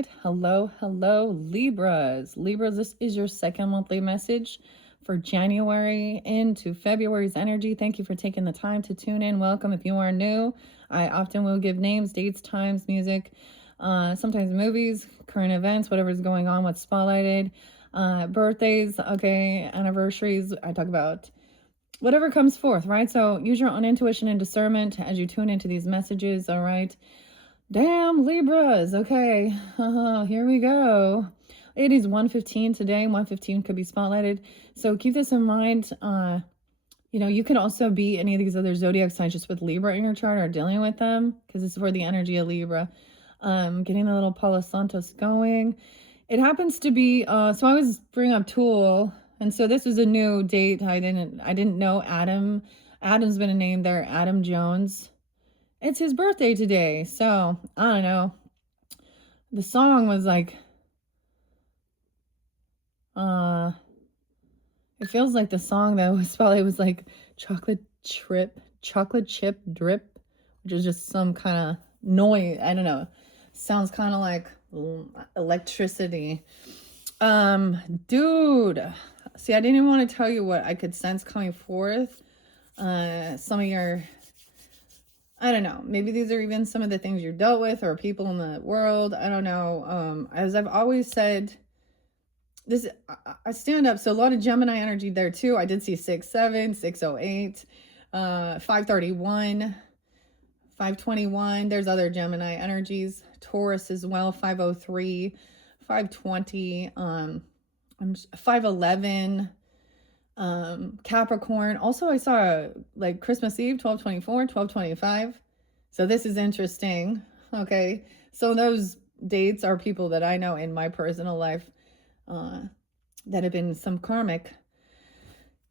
right. Hello, Libras. Libras, this is your second monthly message for January into February's energy. Thank you for taking the time to tune in. Welcome if you are new. I often will give names, dates, times, music, sometimes movies, current events, whatever's going on, what's spotlighted, birthdays, okay, anniversaries. I talk about whatever comes forth, right? So use your own intuition and discernment as you tune into these messages, all right? Damn, Libras. Okay, here we go. It is 1:15 today. 1:15 could be spotlighted. So keep this in mind. You can also be any of these other zodiac signs just with Libra in your chart or dealing with them because this is where the energy of Libra. Getting a little Palo Santos going. It happens to be, so I always bring up Tool. And so this is a new date. I didn't know Adam. Adam's been a name there. Adam Jones. It's his birthday today. So, I don't know. The song was like, it feels like the song that was probably was like chocolate chip drip, which is just some kind of noise. I don't know. Sounds kind of like electricity. Dude. See, I didn't even want to tell you what I could sense coming forth. Some of your, I don't know, maybe these are even some of the things you're dealt with or people in the world. I don't know. As I've always said, this, I stand up. So a lot of Gemini energy there too. I did see 6-7, 608, 531, 521. There's other Gemini energies. Taurus as well, 503, 520, 511. Capricorn. Also, I saw like Christmas Eve, 1224, 1225. So this is interesting. Okay. So those dates are people that I know in my personal life that have been some karmic.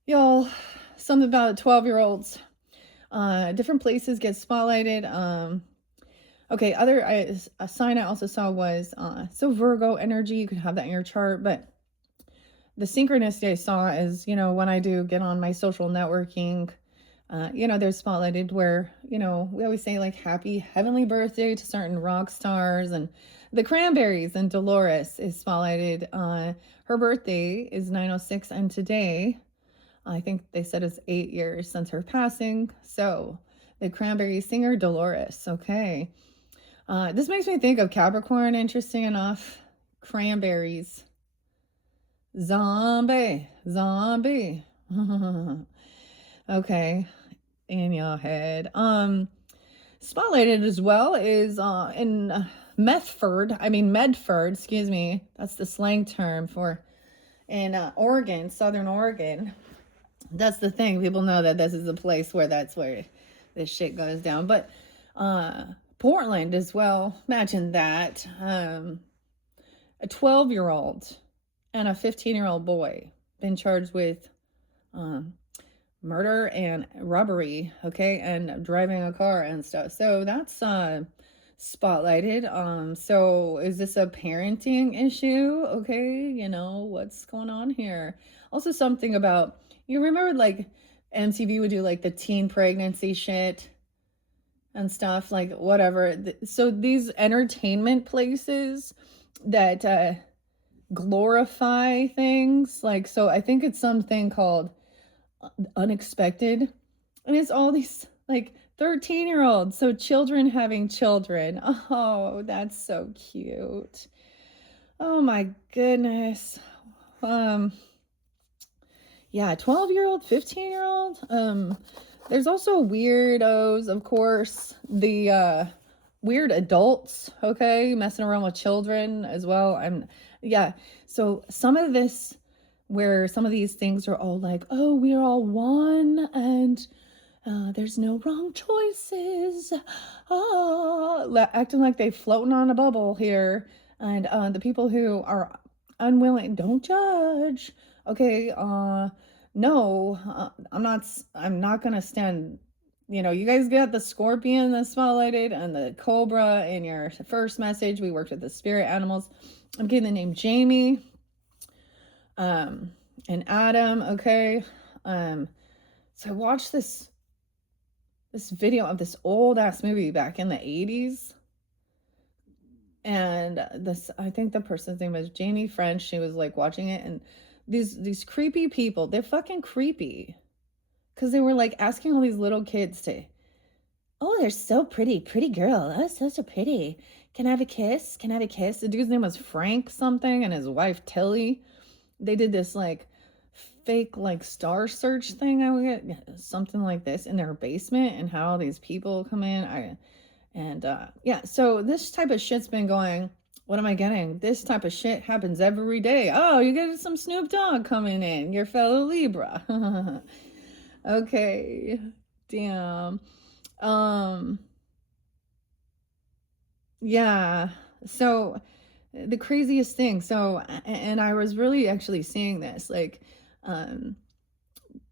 Y'all, something about 12-year-olds. Different places get spotlighted. Okay, a sign I also saw was so Virgo energy. You could have that in your chart, but the synchronicity I saw is, when I do get on my social networking, there's spotlighted where, we always say like happy heavenly birthday to certain rock stars, and the Cranberries and Dolores is spotlighted. Her birthday is 9/06, and today, I think they said it's 8 years since her passing. So the Cranberry singer Dolores. Okay. This makes me think of Capricorn, interesting enough. Cranberries. Zombie. Okay, in your head. Spotlighted as well is in Medford, excuse me. That's the slang term for in Oregon, Southern Oregon. That's the thing. People know that this is a place where that's where this shit goes down. But Portland as well. Imagine that. A 12-year-old and a 15-year-old boy been charged with murder and robbery, okay, and driving a car and stuff. So that's spotlighted. So is this a parenting issue? Okay, what's going on here? Also something about, you remember like MTV would do like the teen pregnancy shit and stuff, like whatever. So these entertainment places that glorify things, like, so I think it's something called Unexpected, and it's all these like 13-year-olds, so children having children. Oh, that's so cute. Oh my goodness. Yeah, 12-year-old, 15-year-old. There's also weirdos, of course, the weird adults, okay, messing around with children as well. So some of this, where some of these things are all like, oh, we're all one, and there's no wrong choices. Acting like they floating on a bubble here. And the people who are unwilling, don't judge. Okay, no, I'm not gonna stand. You guys got the scorpion that's spotlighted and the cobra in your first message. We worked with the spirit animals. I'm getting the name Jamie, and Adam. Okay. So I watched this video of this old ass movie back in the 80s. And this, I think the person's name was Jamie French. She was like watching it, and these creepy people, they're fucking creepy. Because they were like asking all these little kids to, oh, they're so pretty, pretty girl. Oh, so pretty. Can I have a kiss? Can I have a kiss? The dude's name was Frank something, and his wife Tilly. They did this like fake like star search thing. I would get something like this in their basement, and how all these people come in. Yeah, so this type of shit's been going. What am I getting? This type of shit happens every day. Oh, you get some Snoop Dogg coming in, your fellow Libra. Okay, damn. Yeah. So the craziest thing. So, and I was really actually seeing this, like, um,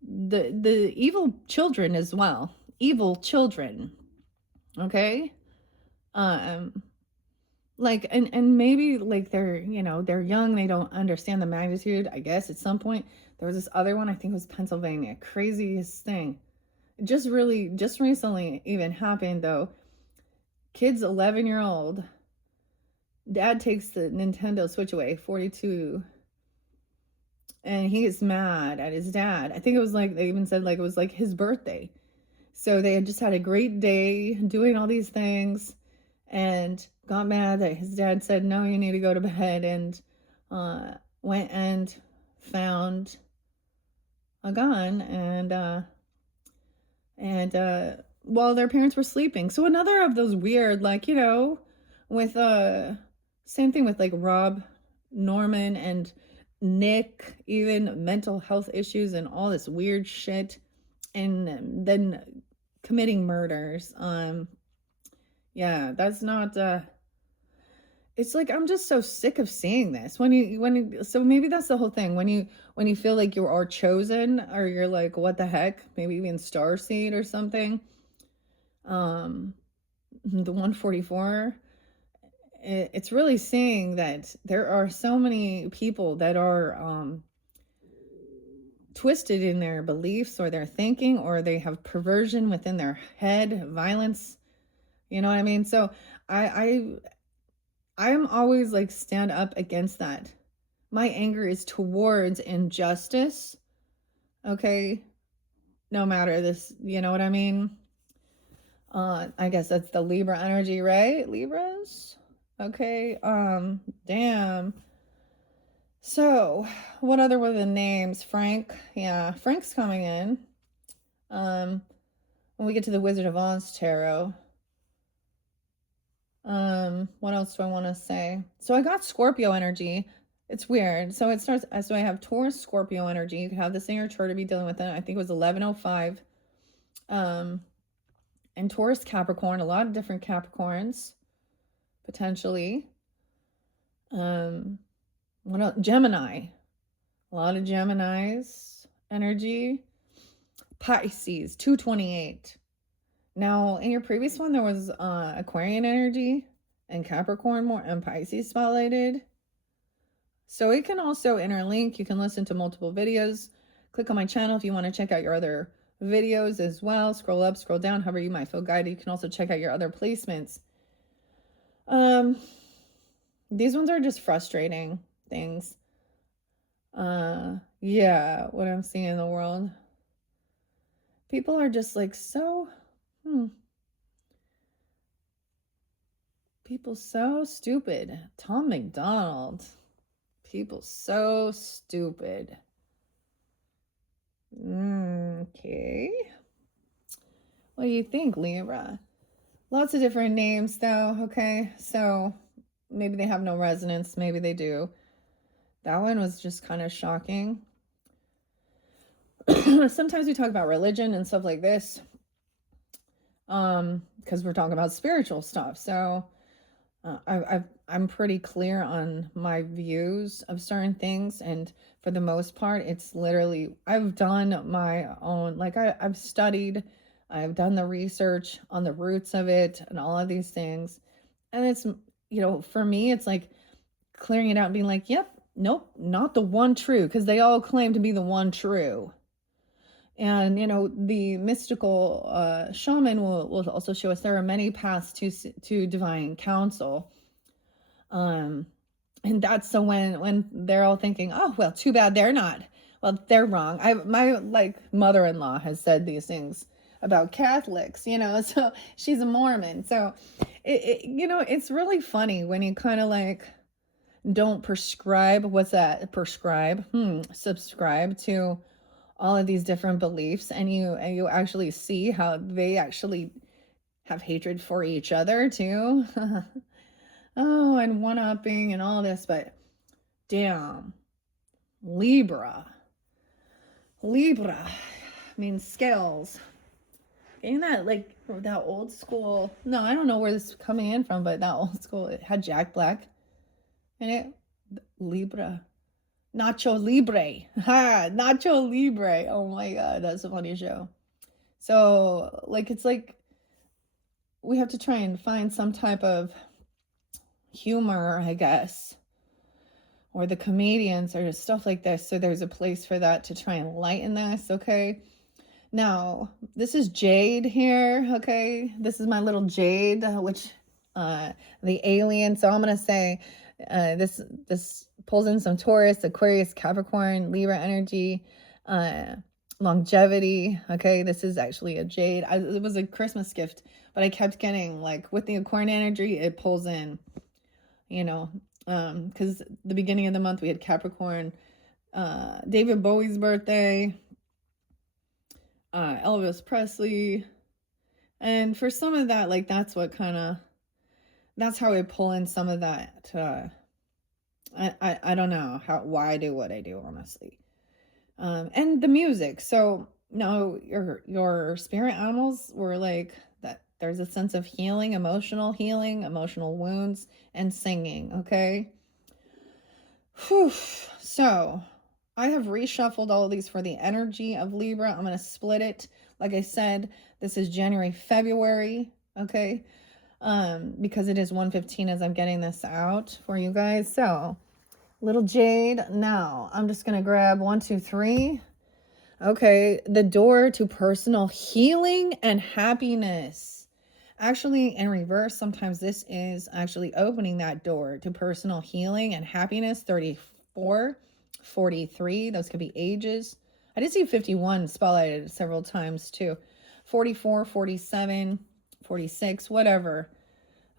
the evil children as well. Evil children. Okay. Um, like, and maybe like they're, they're young, they don't understand the magnitude. I guess at some point there was this other one, I think it was Pennsylvania. Craziest thing. Just recently even happened though. Kid's 11-year-old. Dad takes the Nintendo Switch away, 42, and he gets mad at his dad. I think it was like, they even said like it was like his birthday. So they had just had a great day doing all these things and got mad that his dad said, no, you need to go to bed, and went and found a gun and while their parents were sleeping. So another of those weird, like, with same thing with like Rob Norman and Nick, even mental health issues and all this weird shit, and then committing murders. Yeah, that's not it's like I'm just so sick of seeing this. So maybe that's the whole thing. When you feel like you are chosen, or you're like, what the heck? Maybe even starseed or something. The 144, it's really seeing that there are so many people that are twisted in their beliefs or their thinking, or they have perversion within their head, violence. You know what I mean? So I am always like stand up against that. My anger is towards injustice. Okay. No matter this, you know what I mean? I guess that's the Libra energy, right? Libras? Okay. Damn. So, what other were the names? Frank. Yeah, Frank's coming in. When we get to the Wizard of Oz tarot. What else do I want to say? So I got Scorpio energy. It's weird. So it starts, so I have Taurus, Scorpio energy. You can have this in your chart to be dealing with it. I think it was 1105. And Taurus, Capricorn, a lot of different Capricorns, potentially. What else? Gemini. A lot of Geminis energy. Pisces, 228. Now, in your previous one, there was Aquarian energy and Capricorn more, and Pisces spotlighted. So it can also interlink. You can listen to multiple videos. Click on my channel if you want to check out your other videos as well. Scroll up, scroll down, however you might feel guided. You can also check out your other placements. These ones are just frustrating things. Yeah, what I'm seeing in the world. People are just like so, people so stupid. Tom McDonald. People so stupid. Okay. What do you think, Libra? Lots of different names, though. Okay, so maybe they have no resonance. Maybe they do. That one was just kind of shocking. Sometimes we talk about religion and stuff like this, because we're talking about spiritual stuff. So I'm pretty clear on my views of certain things, and for the most part, it's literally, I've done my own, like I've studied, I've done the research on the roots of it and all of these things, and it's, for me, it's like clearing it out and being like, yep, nope, not the one true, because they all claim to be the one true. And, the mystical shaman will also show us there are many paths to divine counsel. And that's so when they're all thinking, oh, well, too bad they're not. Well, they're wrong. My like mother-in-law has said these things about Catholics, so she's a Mormon. So it's really funny when you kind of like don't prescribe, what's that? Prescribe, subscribe to all of these different beliefs, and you actually see how they actually have hatred for each other too. Oh, and one-upping and all this, but damn, Libra means scales. Getting that, like, that old school, no, I don't know where this is coming in from, but that old school, it had Jack Black in it. Libra. Nacho Libre. Ha! Nacho Libre. Oh my God, that's a funny show. So, like, it's like we have to try and find some type of humor, I guess, or the comedians or stuff like this. So there's a place for that to try and lighten this, okay? Now, this is Jade here, okay? This is my little Jade, which the alien. So I'm going to say this pulls in some Taurus, Aquarius, Capricorn, Libra energy, longevity, okay? This is actually a Jade. It was a Christmas gift, but I kept getting, like, with the Aquarian energy, it pulls in, because the beginning of the month we had Capricorn, David Bowie's birthday, Elvis Presley, and for some of that, like, that's how I pull in some of that. I don't know why I do what I do, honestly. And the music. So no, your spirit animals were like that. There's a sense of healing, emotional wounds, and singing. Okay. Whew. So I have reshuffled all of these for the energy of Libra. I'm going to split it. Like I said, this is January, February. Okay. Because it is 1:15 as I'm getting this out for you guys. So little Jade. Now I'm just going to grab 1, 2, 3. Okay. The door to personal healing and happiness. Actually, in reverse, sometimes this is actually opening that door to personal healing and happiness. 34, 43, those could be ages. I did see 51 spotlighted several times too. 44, 47, 46, whatever.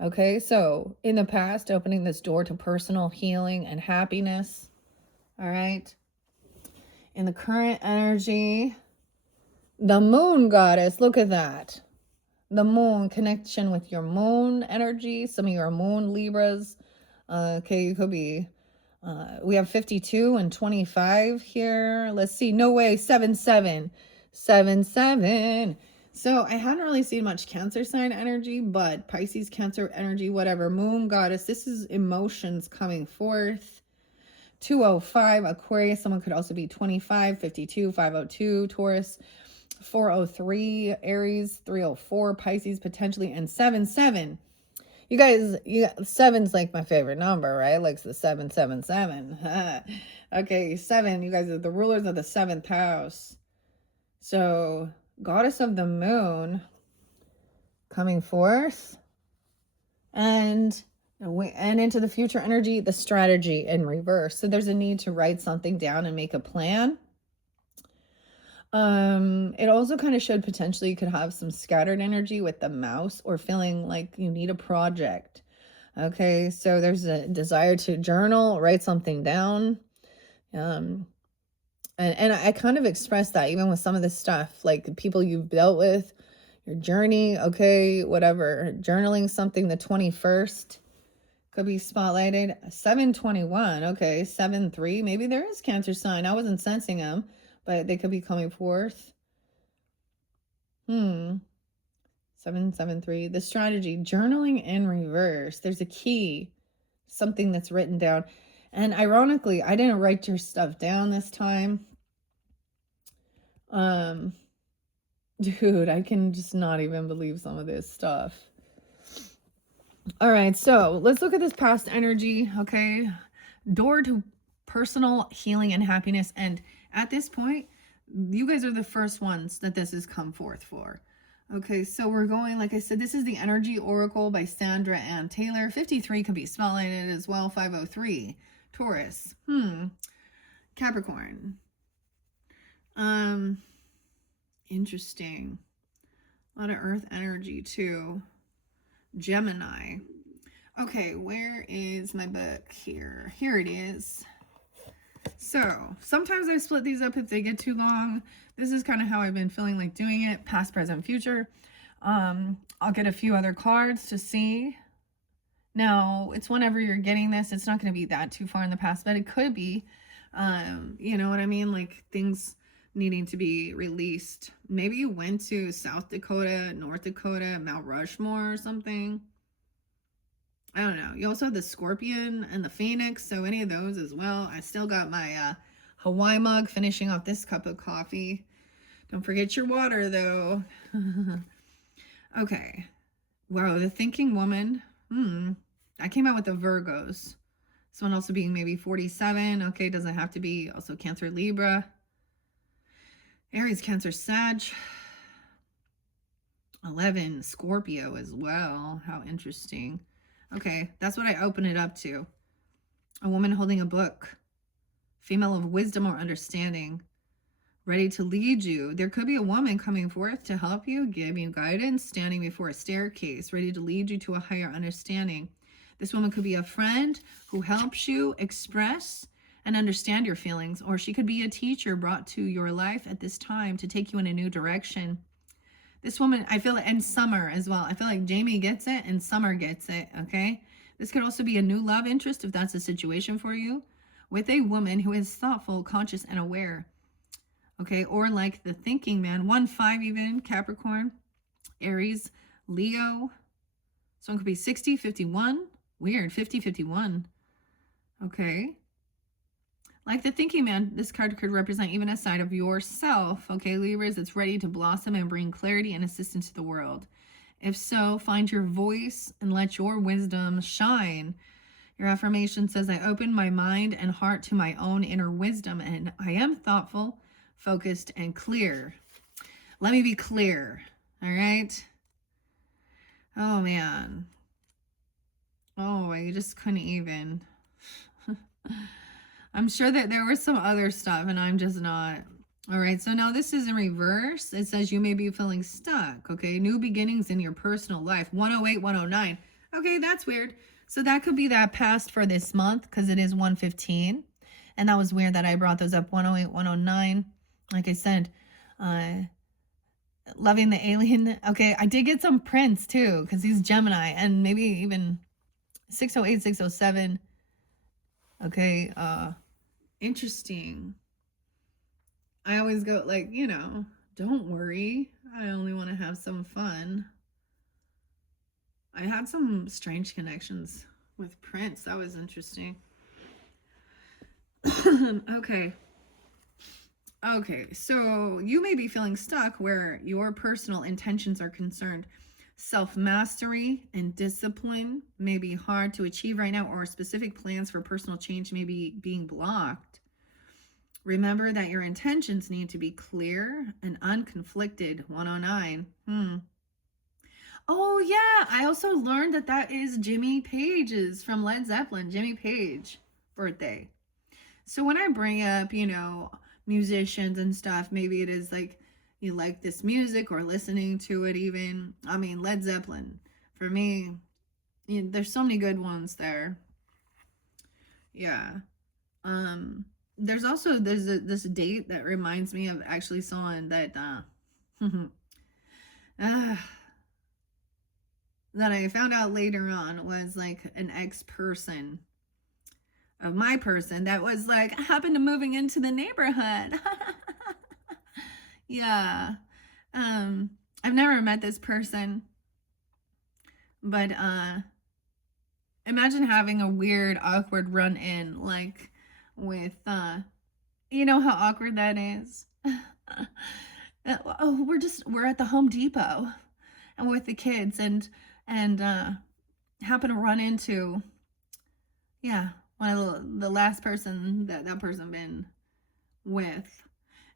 Okay, so in the past, opening this door to personal healing and happiness. All right. In the current energy, the moon goddess, look at that. The moon, connection with your moon energy. Some of your moon Libras. Okay, you could be, we have 52 and 25 here. Let's see. No way. 7, 7. 7, 7. So I hadn't really seen much Cancer sign energy, but Pisces, Cancer energy, whatever. Moon goddess. This is emotions coming forth. 205, Aquarius. Someone could also be 25, 52, 502, Taurus. 403, Aries. 304, Pisces, potentially. And 7, 7. You guys, 7's like my favorite number, right? Like the 777. Okay, 7. You guys are the rulers of the 7th house. So, goddess of the moon coming forth. And into the future energy, the strategy in reverse. So there's a need to write something down and make a plan. It also kind of showed potentially you could have some scattered energy with the mouse or feeling like you need a project. Okay, so there's a desire to journal, write something down. And I kind of expressed that even with some of this stuff, like the people you've dealt with, your journey, okay, whatever. Journaling something, the 21st could be spotlighted. 721, okay, 7-3. Maybe there is Cancer sign. I wasn't sensing them, but they could be coming forth. 773. The strategy, journaling in reverse. There's a key, something that's written down. And ironically, I didn't write your stuff down this time. Dude, I can just not even believe some of this stuff. All right, so let's look at this past energy, okay? Door to personal healing and happiness. And at this point, you guys are the first ones that this has come forth for. Okay, so we're going, like I said, this is the Energy Oracle by Sandra Ann Taylor. 53 could be spotlighted as well. 503. Taurus. Capricorn. Interesting. A lot of earth energy too. Gemini. Okay, where is my book here? Here it is. So sometimes I split these up if they get too long. This is kind of how I've been feeling like doing it, past, present, future. I'll get a few other cards to see. Now, it's whenever you're getting this, it's not going to be that too far in the past, but it could be, you know what I mean? Like things needing to be released. Maybe you went to South Dakota, North Dakota, Mount Rushmore or something. I don't know. You also have the Scorpion and the Phoenix, so any of those as well. I still got my Hawaii mug, finishing off this cup of coffee. Don't forget your water, though. Okay. Wow, the Thinking Woman. I came out with the Virgos. This one also being maybe 47. Okay, doesn't have to be. Also Cancer, Libra. Aries, Cancer, Sag. 11, Scorpio as well. How interesting. Okay, that's what I open it up to. A woman holding a book. Female of wisdom or understanding. Ready to lead you. There could be a woman coming forth to help you, give you guidance, standing before a staircase, ready to lead you to a higher understanding. This woman could be a friend who helps you express and understand your feelings, or she could be a teacher brought to your life at this time to take you in a new direction. This woman, I feel it, and Summer as well. I feel like Jamie gets it and Summer gets it, okay? This could also be a new love interest if that's a situation for you, with a woman who is thoughtful, conscious, and aware. Okay, or like the Thinking Man, 1-5 even, Capricorn, Aries, Leo. Someone could be 60, 51. Weird, 50, 51. Okay. Like the Thinking Man, this card could represent even a side of yourself. Okay, Libras, it's ready to blossom and bring clarity and assistance to the world. If so, find your voice and let your wisdom shine. Your affirmation says, I open my mind and heart to my own inner wisdom, and I am thoughtful, focused, and clear. Let me be clear. All right. Oh, man. Oh, I just couldn't even. I'm sure that there was some other stuff and I'm just not. All right. So now this is in reverse. It says you may be feeling stuck. Okay. New beginnings in your personal life. 108, 109. Okay. That's weird. So that could be that past for this month because it is 115. And that was weird that I brought those up. 108, 109. Like I said, loving the alien. Okay. I did get some Prince too because he's Gemini, and maybe even 608, 607. Okay. Interesting. I always go like, you know, don't worry. I only want to have some fun. I had some strange connections with Prince. That was interesting. Okay. Okay, so you may be feeling stuck where your personal intentions are concerned. Self-mastery and discipline may be hard to achieve right now, or specific plans for personal change may be being blocked. Remember that your intentions need to be clear and unconflicted. 109. Oh, yeah. I also learned that that is Jimmy Page's from Led Zeppelin. Jimmy Page birthday. So when I bring up, you know, musicians and stuff, maybe it is like you like this music or listening to it even. I mean, Led Zeppelin, for me, you know, there's so many good ones there. Yeah. There's also this date that reminds me of actually someone that that I found out later on was like an ex-person of my person that was like happened to moving into the neighborhood. Yeah. I've never met this person, but imagine having a weird, awkward run-in like with you know how awkward that is. Oh, we're at the Home Depot and with the kids and happen to run into, yeah, one of the last person that person been with.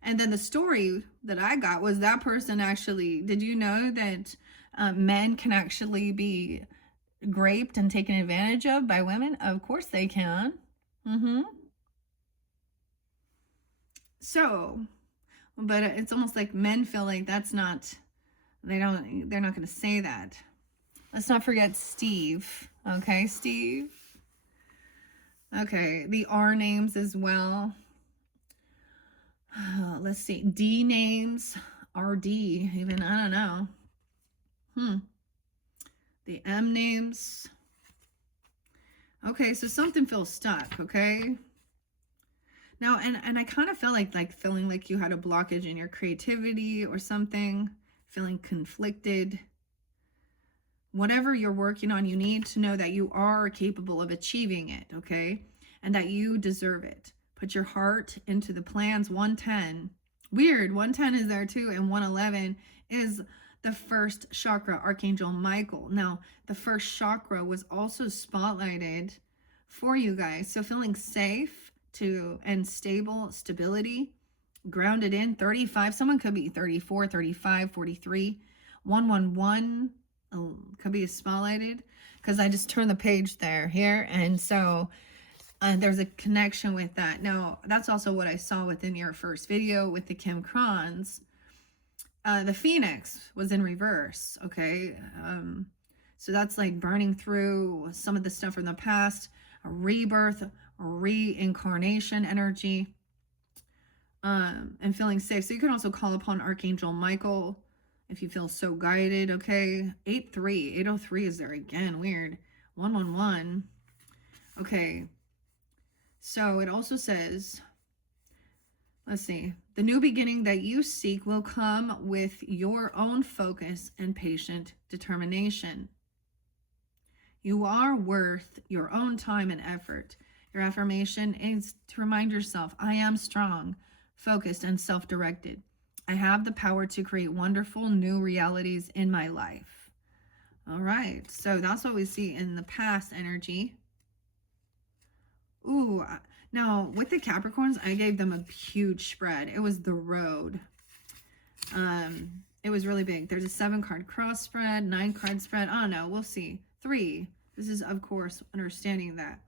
And then the story that I got was that person actually, did you know that men can actually be raped and taken advantage of by women? Of course they can. So, but it's almost like men feel like that's not, they're not going to say that. Let's not forget Steve. Okay, Steve. Okay, the R names as well. Let's see, D names, RD, even, I don't know. The M names. Okay, so something feels stuck, okay? Now, and I kind of felt like feeling like you had a blockage in your creativity or something, feeling conflicted. Whatever you're working on, you need to know that you are capable of achieving it, okay? And that you deserve it. Put your heart into the plans. 110. Weird, 110 is there too, and 111 is the first chakra, Archangel Michael. Now, the first chakra was also spotlighted for you guys. So feeling safe and stability, grounded in 35. Someone could be 34, 35, 43, 111. Could be spotlighted because I just turned the page here. And so there's a connection with that. Now, that's also what I saw within your first video with the Kim Crons. The Phoenix was in reverse, okay? So that's like burning through some of the stuff from the past, a rebirth, reincarnation energy, and feeling safe. So you can also call upon Archangel Michael if you feel so guided, okay? 803 is there again, weird. 111, okay. So it also says, let's see, the new beginning that you seek will come with your own focus and patient determination. You are worth your own time and effort. Your affirmation is to remind yourself, I am strong, focused, and self-directed. I have the power to create wonderful new realities in my life. All right, so that's what we see in the past energy. Ooh, now with the Capricorns, I gave them a huge spread. It was the road. It was really big. There's a 7-card cross spread, 9-card spread. I don't know, we'll see. 3. This is, of course, understanding that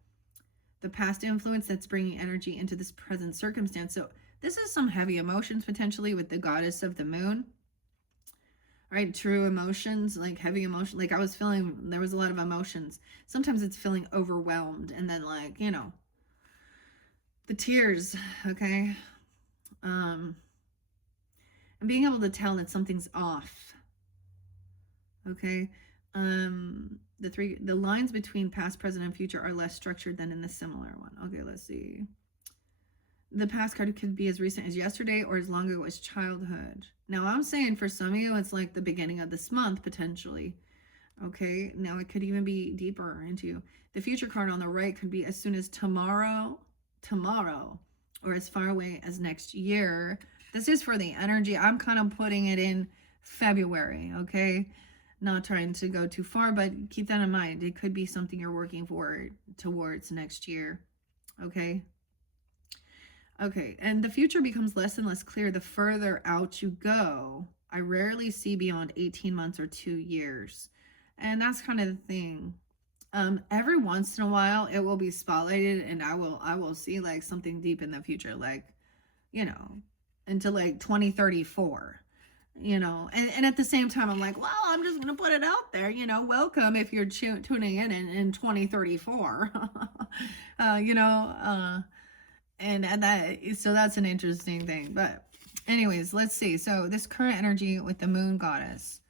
the past influence that's bringing energy into this present circumstance. So this is some heavy emotions potentially with the goddess of the moon. All right, true emotions, like heavy emotion. Like I was feeling, there was a lot of emotions. Sometimes it's feeling overwhelmed and then like, you know, the tears, okay? And being able to tell that something's off, okay? The lines between past, present, and future are less structured than in the similar one. Okay, let's see. The past card could be as recent as yesterday or as long ago as childhood. Now, I'm saying for some of you, it's like the beginning of this month, potentially. Okay, now it could even be deeper into the future card on the right could be as soon as tomorrow, or as far away as next year. This is for the energy. I'm kind of putting it in February, okay? Not trying to go too far, but keep that in mind. It could be something you're working towards next year, okay? Okay, and the future becomes less and less clear the further out you go. I rarely see beyond 18 months or 2 years. And that's kind of the thing. Every once in a while it will be spotlighted and I will see like something deep in the future, like, you know, into like 2034, you know, and at the same time I'm like, well, I'm just gonna put it out there, you know, welcome if you're tuning in 2034. You know, and that, so that's an interesting thing. But anyways, let's see. So this current energy with the moon goddess.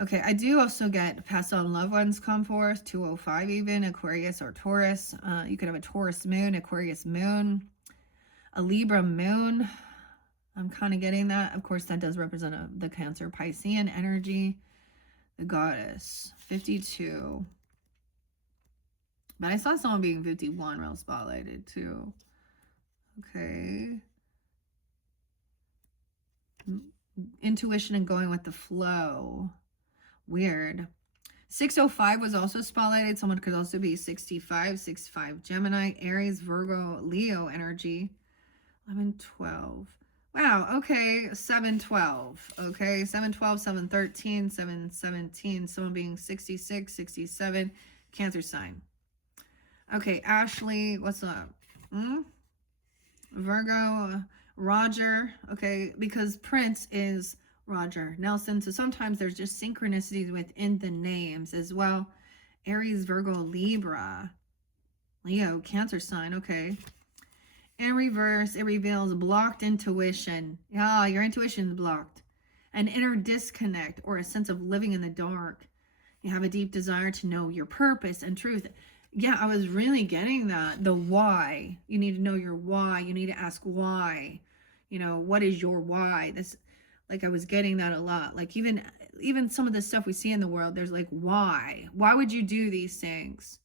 Okay, I do also get passed on loved ones come forth, 205 even, Aquarius or Taurus. You could have a Taurus moon, Aquarius moon, a Libra moon. I'm kind of getting that. Of course, that does represent the Cancer Piscean energy, the goddess, 52. But I saw someone being 51 real spotlighted too. Okay. Intuition and going with the flow. Weird. 605 was also spotlighted. Someone could also be 65 Gemini, Aries, Virgo, Leo energy. 11, 12. Wow, okay, 712, okay, 712, 713, 717, someone being 66, 67, Cancer sign. Okay, Ashley, what's up? Virgo, Roger, okay, because Prince is Roger Nelson, so sometimes there's just synchronicities within the names as well. Aries, Virgo, Libra, Leo, Cancer sign, okay. In reverse, it reveals blocked intuition. Yeah, your intuition is blocked. An inner disconnect or a sense of living in the dark. You have a deep desire to know your purpose and truth. Yeah, I was really getting that. The why. You need to know your why. You need to ask why. You know, what is your why? This, like, I was getting that a lot. Like, even some of the stuff we see in the world, there's like, why? Why would you do these things?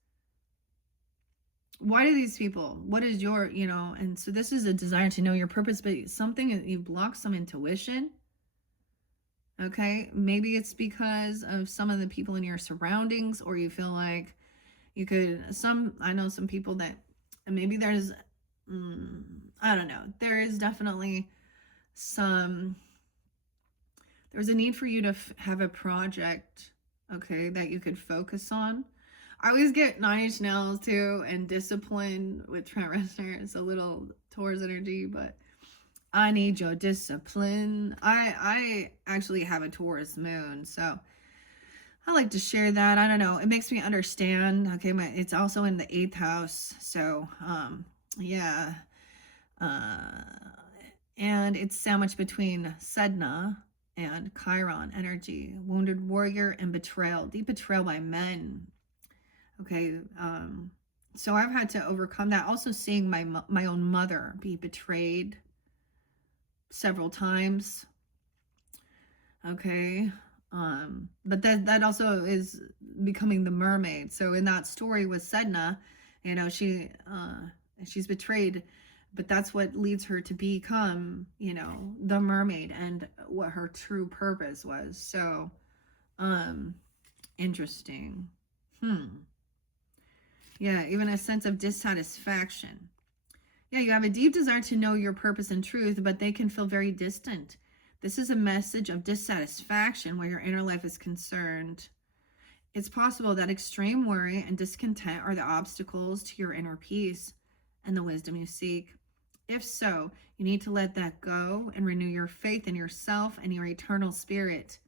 Why do these people, what is your, you know, and so this is a desire to know your purpose, but something, you block some intuition. Okay, maybe it's because of some of the people in your surroundings, or you feel like you could, I know some people that maybe there's, I don't know, there is definitely there's a need for you to have a project, okay, that you could focus on. I always get 9-inch nails too, and discipline with Trent Reznor. It's a little Taurus energy, but I need your discipline. I actually have a Taurus moon, so I like to share that. I don't know. It makes me understand. Okay, it's also in the 8th house, so yeah. And it's sandwiched between Sedna and Chiron energy, wounded warrior and betrayal, deep betrayal by men. Okay, so I've had to overcome that. Also seeing my own mother be betrayed several times. Okay, but that also is becoming the mermaid. So in that story with Sedna, you know, she's betrayed, but that's what leads her to become, you know, the mermaid and what her true purpose was. So, interesting. Yeah, even a sense of dissatisfaction. Yeah, you have a deep desire to know your purpose and truth, but they can feel very distant. This is a message of dissatisfaction where your inner life is concerned. It's possible that extreme worry and discontent are the obstacles to your inner peace and the wisdom you seek. If so, you need to let that go and renew your faith in yourself and your eternal spirit.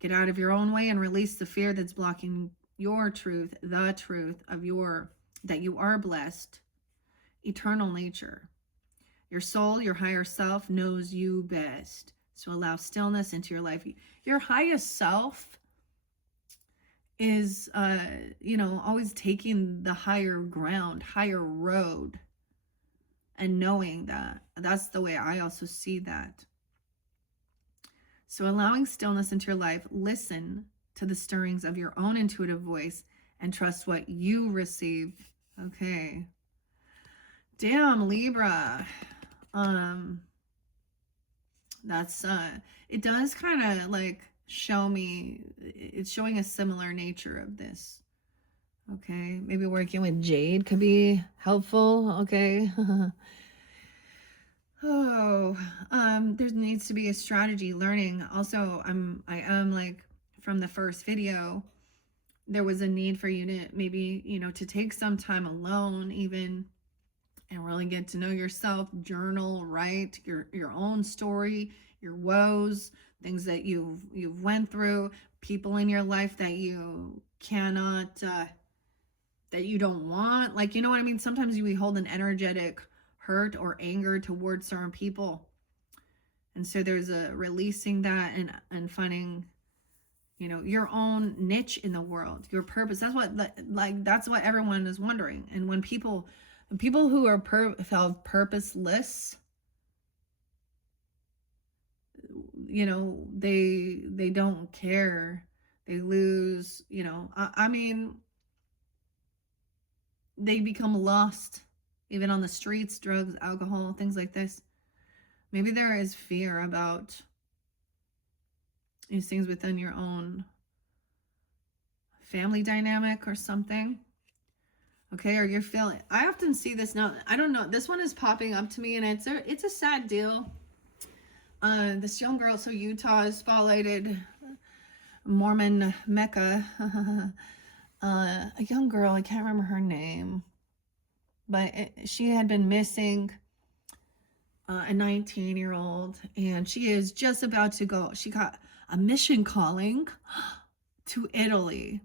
Get out of your own way and release the fear that's blocking your truth, the truth of that you are blessed, eternal nature. Your soul, your higher self knows you best. So allow stillness into your life. Your highest self is, you know, always taking the higher ground, higher road, and knowing that. That's the way I also see that. So allowing stillness into your life, listen to the stirrings of your own intuitive voice and trust what you receive. Okay. Damn, Libra. That's it does kind of like show me, it's showing a similar nature of this. Okay, maybe working with jade could be helpful. Okay. Oh, there needs to be a strategy learning. Also, I am like, from the first video, there was a need for you to maybe, you know, to take some time alone even and really get to know yourself, journal, write your own story, your woes, things that you've went through, people in your life that you cannot that you don't want. Like, you know what I mean? Sometimes we hold an energetic hurt or anger towards certain people. And so there's a releasing that and finding, you know, your own niche in the world, your purpose. That's what, like, that's what everyone is wondering. And when people who are felt purposeless, you know, they don't care. They lose, you know, I mean, they become lost, even on the streets, drugs, alcohol, things like this. Maybe there is fear about these things within your own family dynamic or something. Okay, or you're feeling, I often see this now, I don't know, this one is popping up to me, and it's a sad deal. This young girl, so Utah is spotlighted, Mormon Mecca. A young girl, I can't remember her name, but she had been missing, a 19-year-old, and she is just about to go. She got a mission calling to Italy,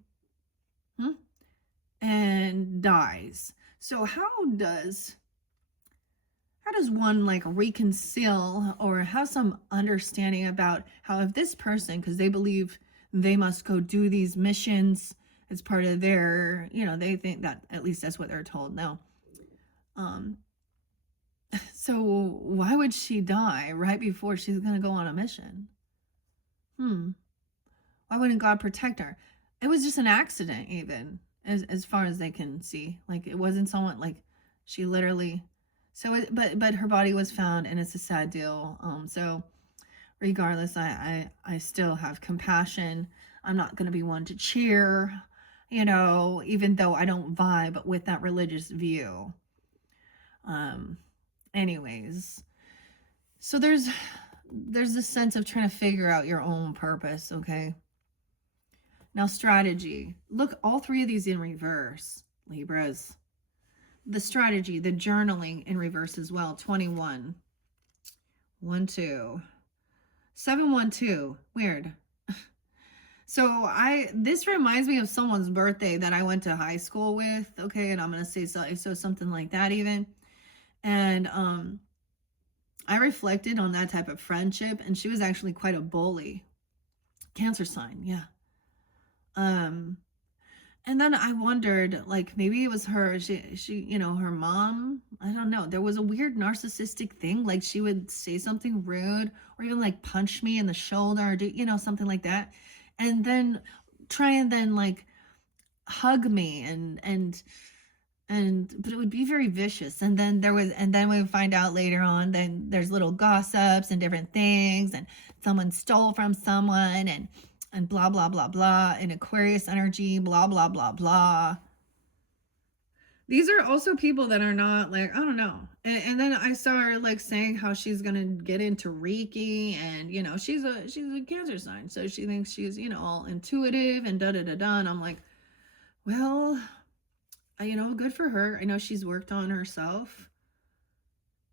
and dies. So how does one like reconcile or have some understanding about how, if this person, because they believe they must go do these missions as part of their, they think that, at least that's what they're told now. So why would she die right before she's going to go on a mission? Why wouldn't God protect her? It was just an accident, even as far as they can see. Like, it wasn't someone, like, she literally. So but her body was found, and it's a sad deal. So regardless, I still have compassion. I'm not going to be one to cheer, even though I don't vibe with that religious view. Anyways, so there's this sense of trying to figure out your own purpose. Okay. Now, strategy. Look, all three of these in reverse, Libras. The strategy, the journaling in reverse as well. 21. 1, 2. 7, 1, 2. Weird. So this reminds me of someone's birthday that I went to high school with. Okay, and I'm gonna say so something like that even. And I reflected on that type of friendship, and she was actually quite a bully. Cancer sign, yeah. And then I wondered, like, maybe it was her, she, her mom, I don't know. There was a weird narcissistic thing. Like, she would say something rude or even like punch me in the shoulder or do, something like that. And then try and then like hug me but it would be very vicious. And then we would find out later on, then there's little gossips and different things, and someone stole from someone, and blah, blah, blah, blah, and Aquarius energy, blah, blah, blah, blah. These are also people that are not, like, I don't know. And then I saw her like saying how she's going to get into Reiki, and, she's a Cancer sign. So she thinks she's, all intuitive and da-da-da-da. And I'm like, well, good for her. I know she's worked on herself.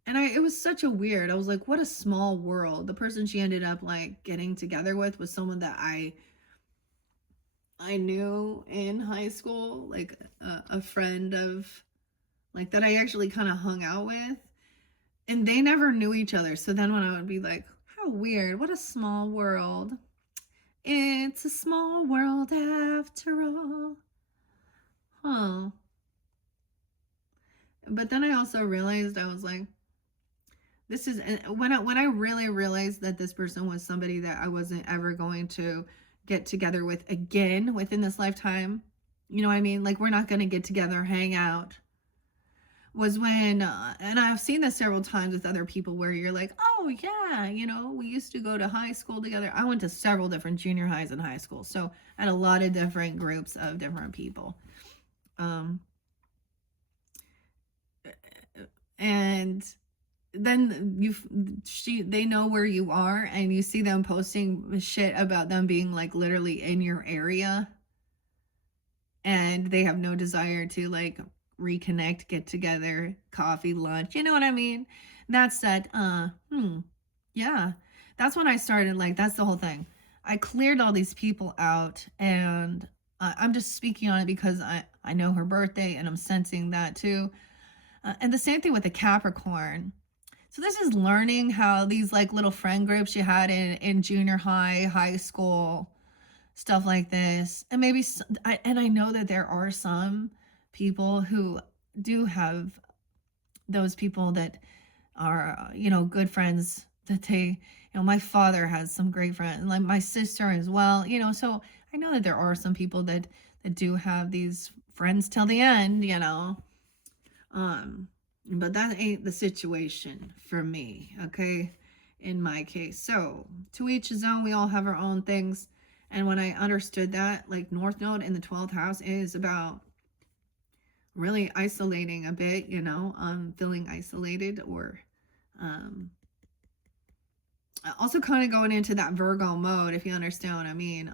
And it was such a weird, I was like, what a small world. The person she ended up like getting together with was someone that I knew in high school, like a friend of, like, that I actually kind of hung out with, and they never knew each other. So then when I would be like, how weird, what a small world. It's a small world after all. Huh. But then I also realized, I was like, this is when I really realized that this person was somebody that I wasn't ever going to get together with again within this lifetime. You know what I mean? Like, we're not going to get together, hang out. Was when, and I've seen this several times with other people, where you're like, oh yeah, we used to go to high school together. I went to several different junior highs and high schools. So I had a lot of different groups of different people. And then they know where you are, and you see them posting shit about them being like literally in your area, and they have no desire to like reconnect, get together, coffee, lunch, you know what I mean? That's that. Yeah, that's when I started, like, that's the whole thing. I cleared all these people out, and I'm just speaking on it because I know her birthday, and I'm sensing that too. And the same thing with the Capricorn. So this is learning how these like little friend groups you had in junior high, high school, stuff like this. And maybe, I know that there are some people who do have those people that are, good friends that they, my father has some great friends, like my sister as well, so I know that there are some people that do have these friends till the end, but that ain't the situation for me, okay, in my case. So to each his own, we all have our own things. And when I understood that, like, North Node in the 12th house is about really isolating a bit, feeling isolated, or Also kind of going into that Virgo mode, if you understand what I mean.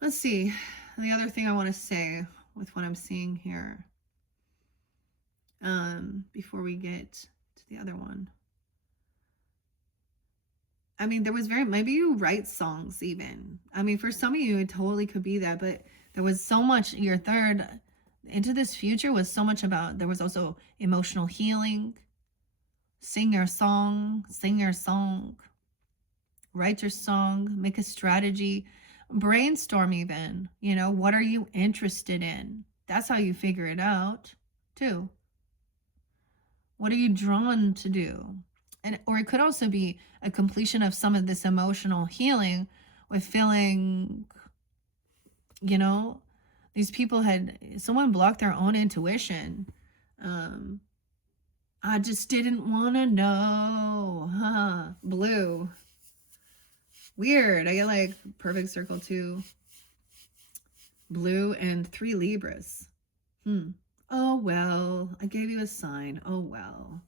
Let's see. The other thing I want to say with what I'm seeing here, before we get to the other one. I mean, there was maybe you write songs even. I mean, for some of you, it totally could be that, but there was so much, your third into this future was so much about, there was also emotional healing, sing your song, write your song, make a strategy, brainstorm even, what are you interested in? That's how you figure it out too. What are you drawn to do? Or it could also be a completion of some of this emotional healing with feeling, these people someone blocked their own intuition. I just didn't want to know. Blue. Weird. I get like perfect circle 2. Blue and 3 Libras. Oh, well. I gave you a sign. Oh, well.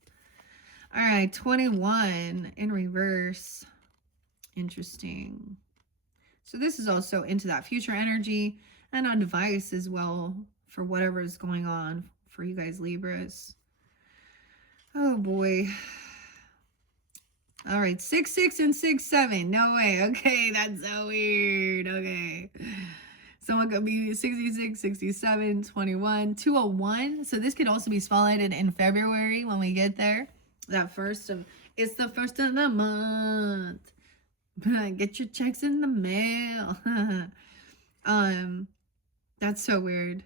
All right, 21 in reverse. Interesting. So this is also into that future energy and advice as well for whatever is going on for you guys, Libras. Oh boy. All right, 6, 6, and 6, 7. No way. Okay, that's so weird. Okay. Someone could be 66, 67, 21, 201. So this could also be spotlighted in February when we get there. It's the first of the month. Get your checks in the mail. That's so weird.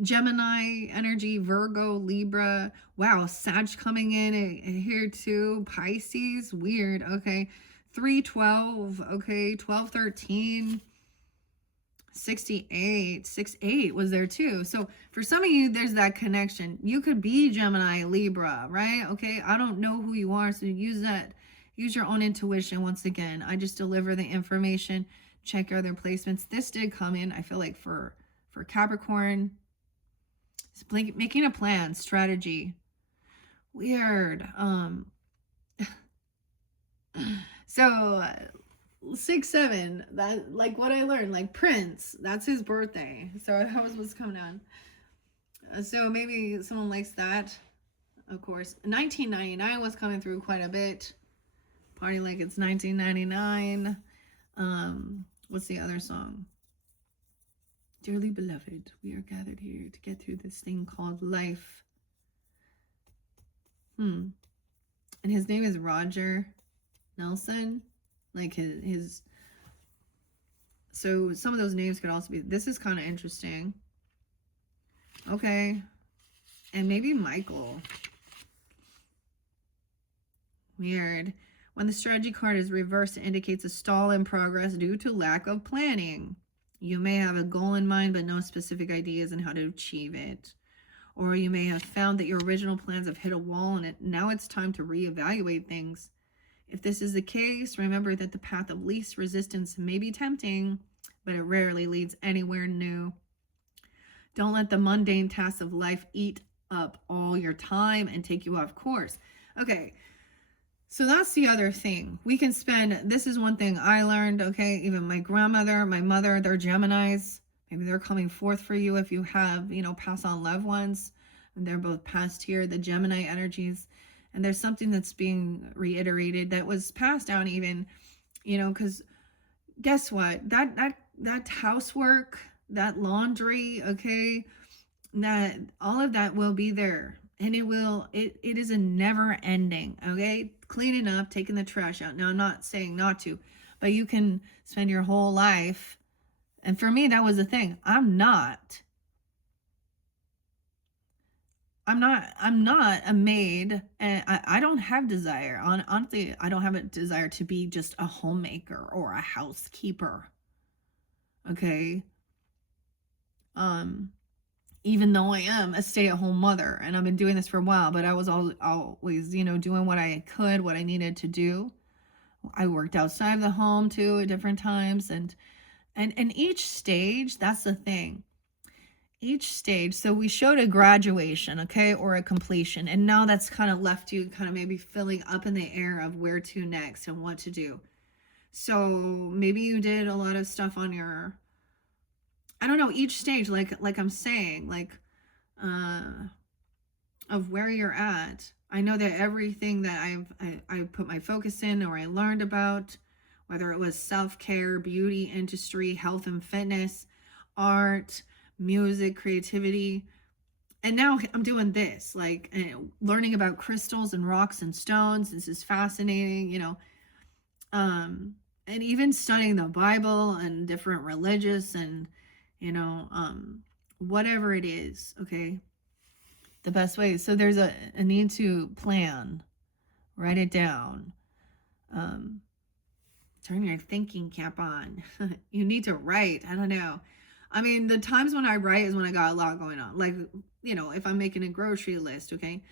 Gemini energy, Virgo, Libra. Wow, Sag coming in here too. Pisces, weird. Okay. 312. Okay. 12, 13. 68, 6-8 was there too. So for some of you, there's that connection. You could be Gemini, Libra, right? Okay, I don't know who you are, so use your own intuition. Once again, I just deliver the information. Check your other placements. This did come in, I feel like, for Capricorn. It's like making a plan, strategy. Weird. So 6, 7, that like what I learned, like Prince, that's his birthday, so that was what's coming on. So maybe someone likes that. Of course, 1999 was coming through quite a bit. Party like it's 1999. What's the other song? Dearly beloved, we are gathered here to get through this thing called life. And his name is Roger Nelson. Like his so some of those names could also be, this is kind of interesting. Okay. And maybe Michael. Weird. When the strategy card is reversed, it indicates a stall in progress due to lack of planning. You may have a goal in mind, but no specific ideas on how to achieve it. Or you may have found that your original plans have hit a wall and now it's time to reevaluate things. If this is the case, remember that the path of least resistance may be tempting, but it rarely leads anywhere new. Don't let the mundane tasks of life eat up all your time and take you off course. Okay, so that's the other thing. We can spend, this is one thing I learned, okay? Even my grandmother, my mother, they're Geminis. Maybe they're coming forth for you if you have, pass on loved ones. And they're both passed here, the Gemini energies. And there's something that's being reiterated that was passed down even, because guess what? That housework, that laundry, okay, that all of that will be there. And it is a never ending, okay? Cleaning up, taking the trash out. Now, I'm not saying not to, but you can spend your whole life. And for me, that was the thing. I'm not a maid, and I don't have desire. Honestly, I don't have a desire to be just a homemaker or a housekeeper. Okay. Even though I am a stay-at-home mother and I've been doing this for a while, but I was always, doing what I could, what I needed to do. I worked outside of the home too at different times, and each stage, that's the thing. each stage. So we showed a graduation, okay, or a completion. And now that's kind of left you kind of maybe filling up in the air of where to next and what to do. So maybe you did a lot of stuff on your, I don't know, each stage, like I'm saying, like of where you're at. I know that everything that I put my focus in or I learned about, whether it was self-care, beauty industry, health and fitness, art, music, creativity, and now I'm doing this, like learning about crystals and rocks and stones. This is fascinating, you know. And even studying the Bible and different religious and, you know, whatever it is, okay, the best way. So there's a need to plan, write it down, turn your thinking cap on. You need to write. I don't know. I mean, the times when I write is when I got a lot going on. Like, you know, if I'm making a grocery list, okay,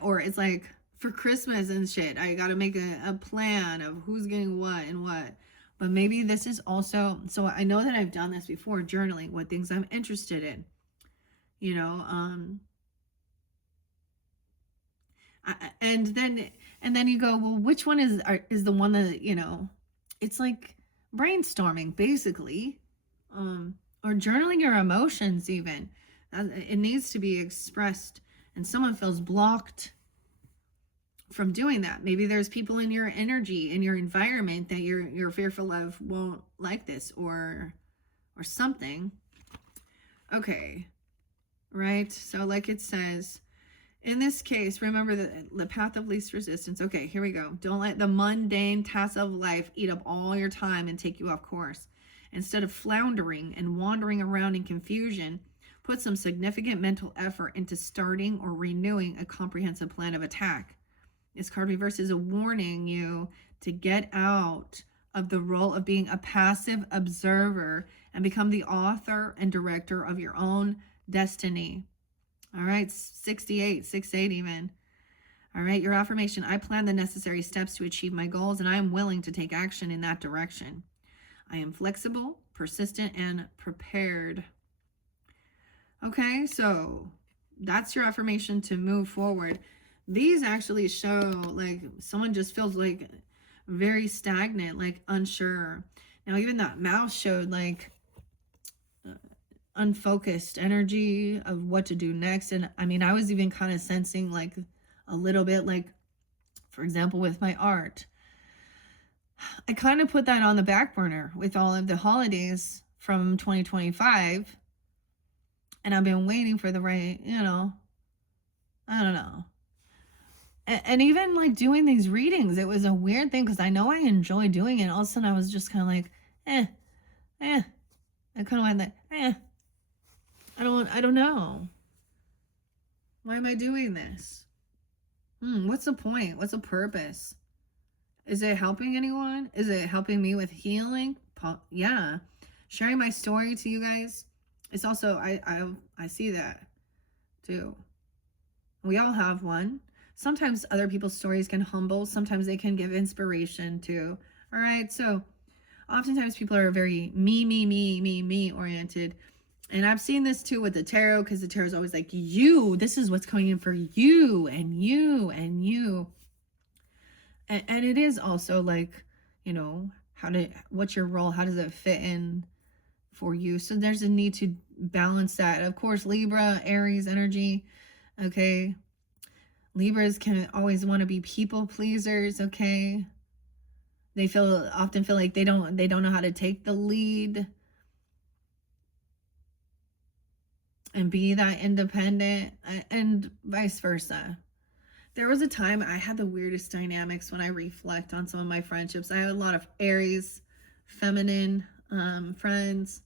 or it's like for Christmas and shit, I got to make a plan of who's getting what and what. But maybe this is also, so I know that I've done this before, journaling what things I'm interested in, you know, and then you go, well, which one is the one that, you know, it's like brainstorming basically, or journaling your emotions. Even it needs to be expressed, and someone feels blocked from doing that. Maybe there's people in your energy, in your environment, that you're fearful of won't like this or something. Okay, right? So like it says, in this case, remember the path of least resistance. Okay, here we go. Don't let the mundane tasks of life eat up all your time and take you off course. Instead of floundering and wandering around in confusion, put some significant mental effort into starting or renewing a comprehensive plan of attack. This card reverse is warning you to get out of the role of being a passive observer and become the author and director of your own destiny. All right, 68, 6-8 even. All right, your affirmation: I plan the necessary steps to achieve my goals, and I am willing to take action in that direction. I am flexible, persistent, and prepared. Okay, so that's your affirmation to move forward. These actually show like someone just feels like very stagnant, like unsure. Now, even that mouse showed like unfocused energy of what to do next. And I mean, I was even kind of sensing like a little bit, like, for example, with my art, I kind of put that on the back burner with all of the holidays from 2025. And I've been waiting for the right, you know, I don't know. And even like doing these readings, it was a weird thing because I know I enjoy doing it. All of a sudden I was just kind of like, I kind of went like, I don't know. Why am I doing this? What's the point? What's the purpose? Is it helping anyone? Is it helping me with healing? Yeah. Sharing my story to you guys. It's also, I see that too. We all have one. Sometimes other people's stories can humble. Sometimes they can give inspiration too. All right. So oftentimes people are very me oriented. And I've seen this too with the tarot, because the tarot is always like, this is what's coming in for you and you and you. And it is also like, you know, what's your role? How does it fit in for you? So there's a need to balance that. Of course, Libra, Aries energy. Okay. Libras can always want to be people pleasers. Okay. They often feel like they don't know how to take the lead and be that independent, and vice versa. There was a time I had the weirdest dynamics when I reflect on some of my friendships. I had a lot of Aries, feminine friends.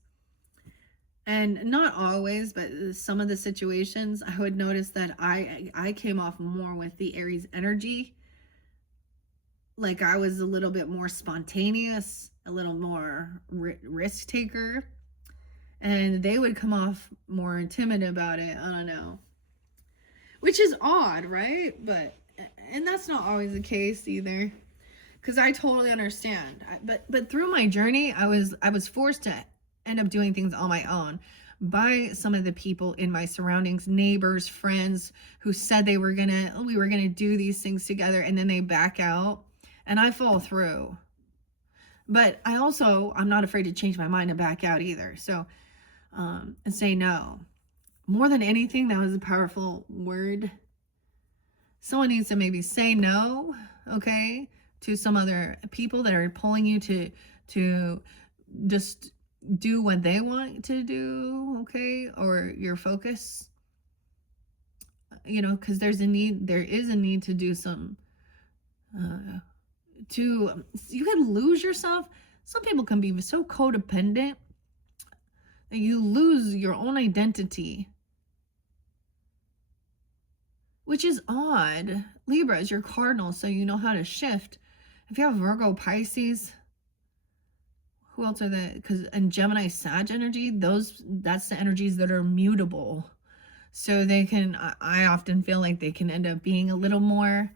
And not always, but some of the situations, I would notice that I came off more with the Aries energy. Like I was a little bit more spontaneous, a little more risk taker. And they would come off more timid about it. I don't know. Which is odd, right? And that's not always the case either. Because I totally understand. But through my journey, I was forced to end up doing things on my own. by some of the people in my surroundings, neighbors, friends, who said we were gonna do these things together, and then they back out, and I fall through. But I'm not afraid to change my mind and back out either. So, and say no. More than anything, that was a powerful word. Someone needs to maybe say no, okay, to some other people that are pulling you to just do what they want to do, okay, or your focus, because there is a need to do some, you can lose yourself. Some people can be so codependent that you lose your own identity, which is odd. Libra is your cardinal, so you know how to shift. If you have Virgo, Pisces, who else are they? And Gemini, Sag energy, that's the energies that are mutable. So they can, I often feel like they can end up being a little more,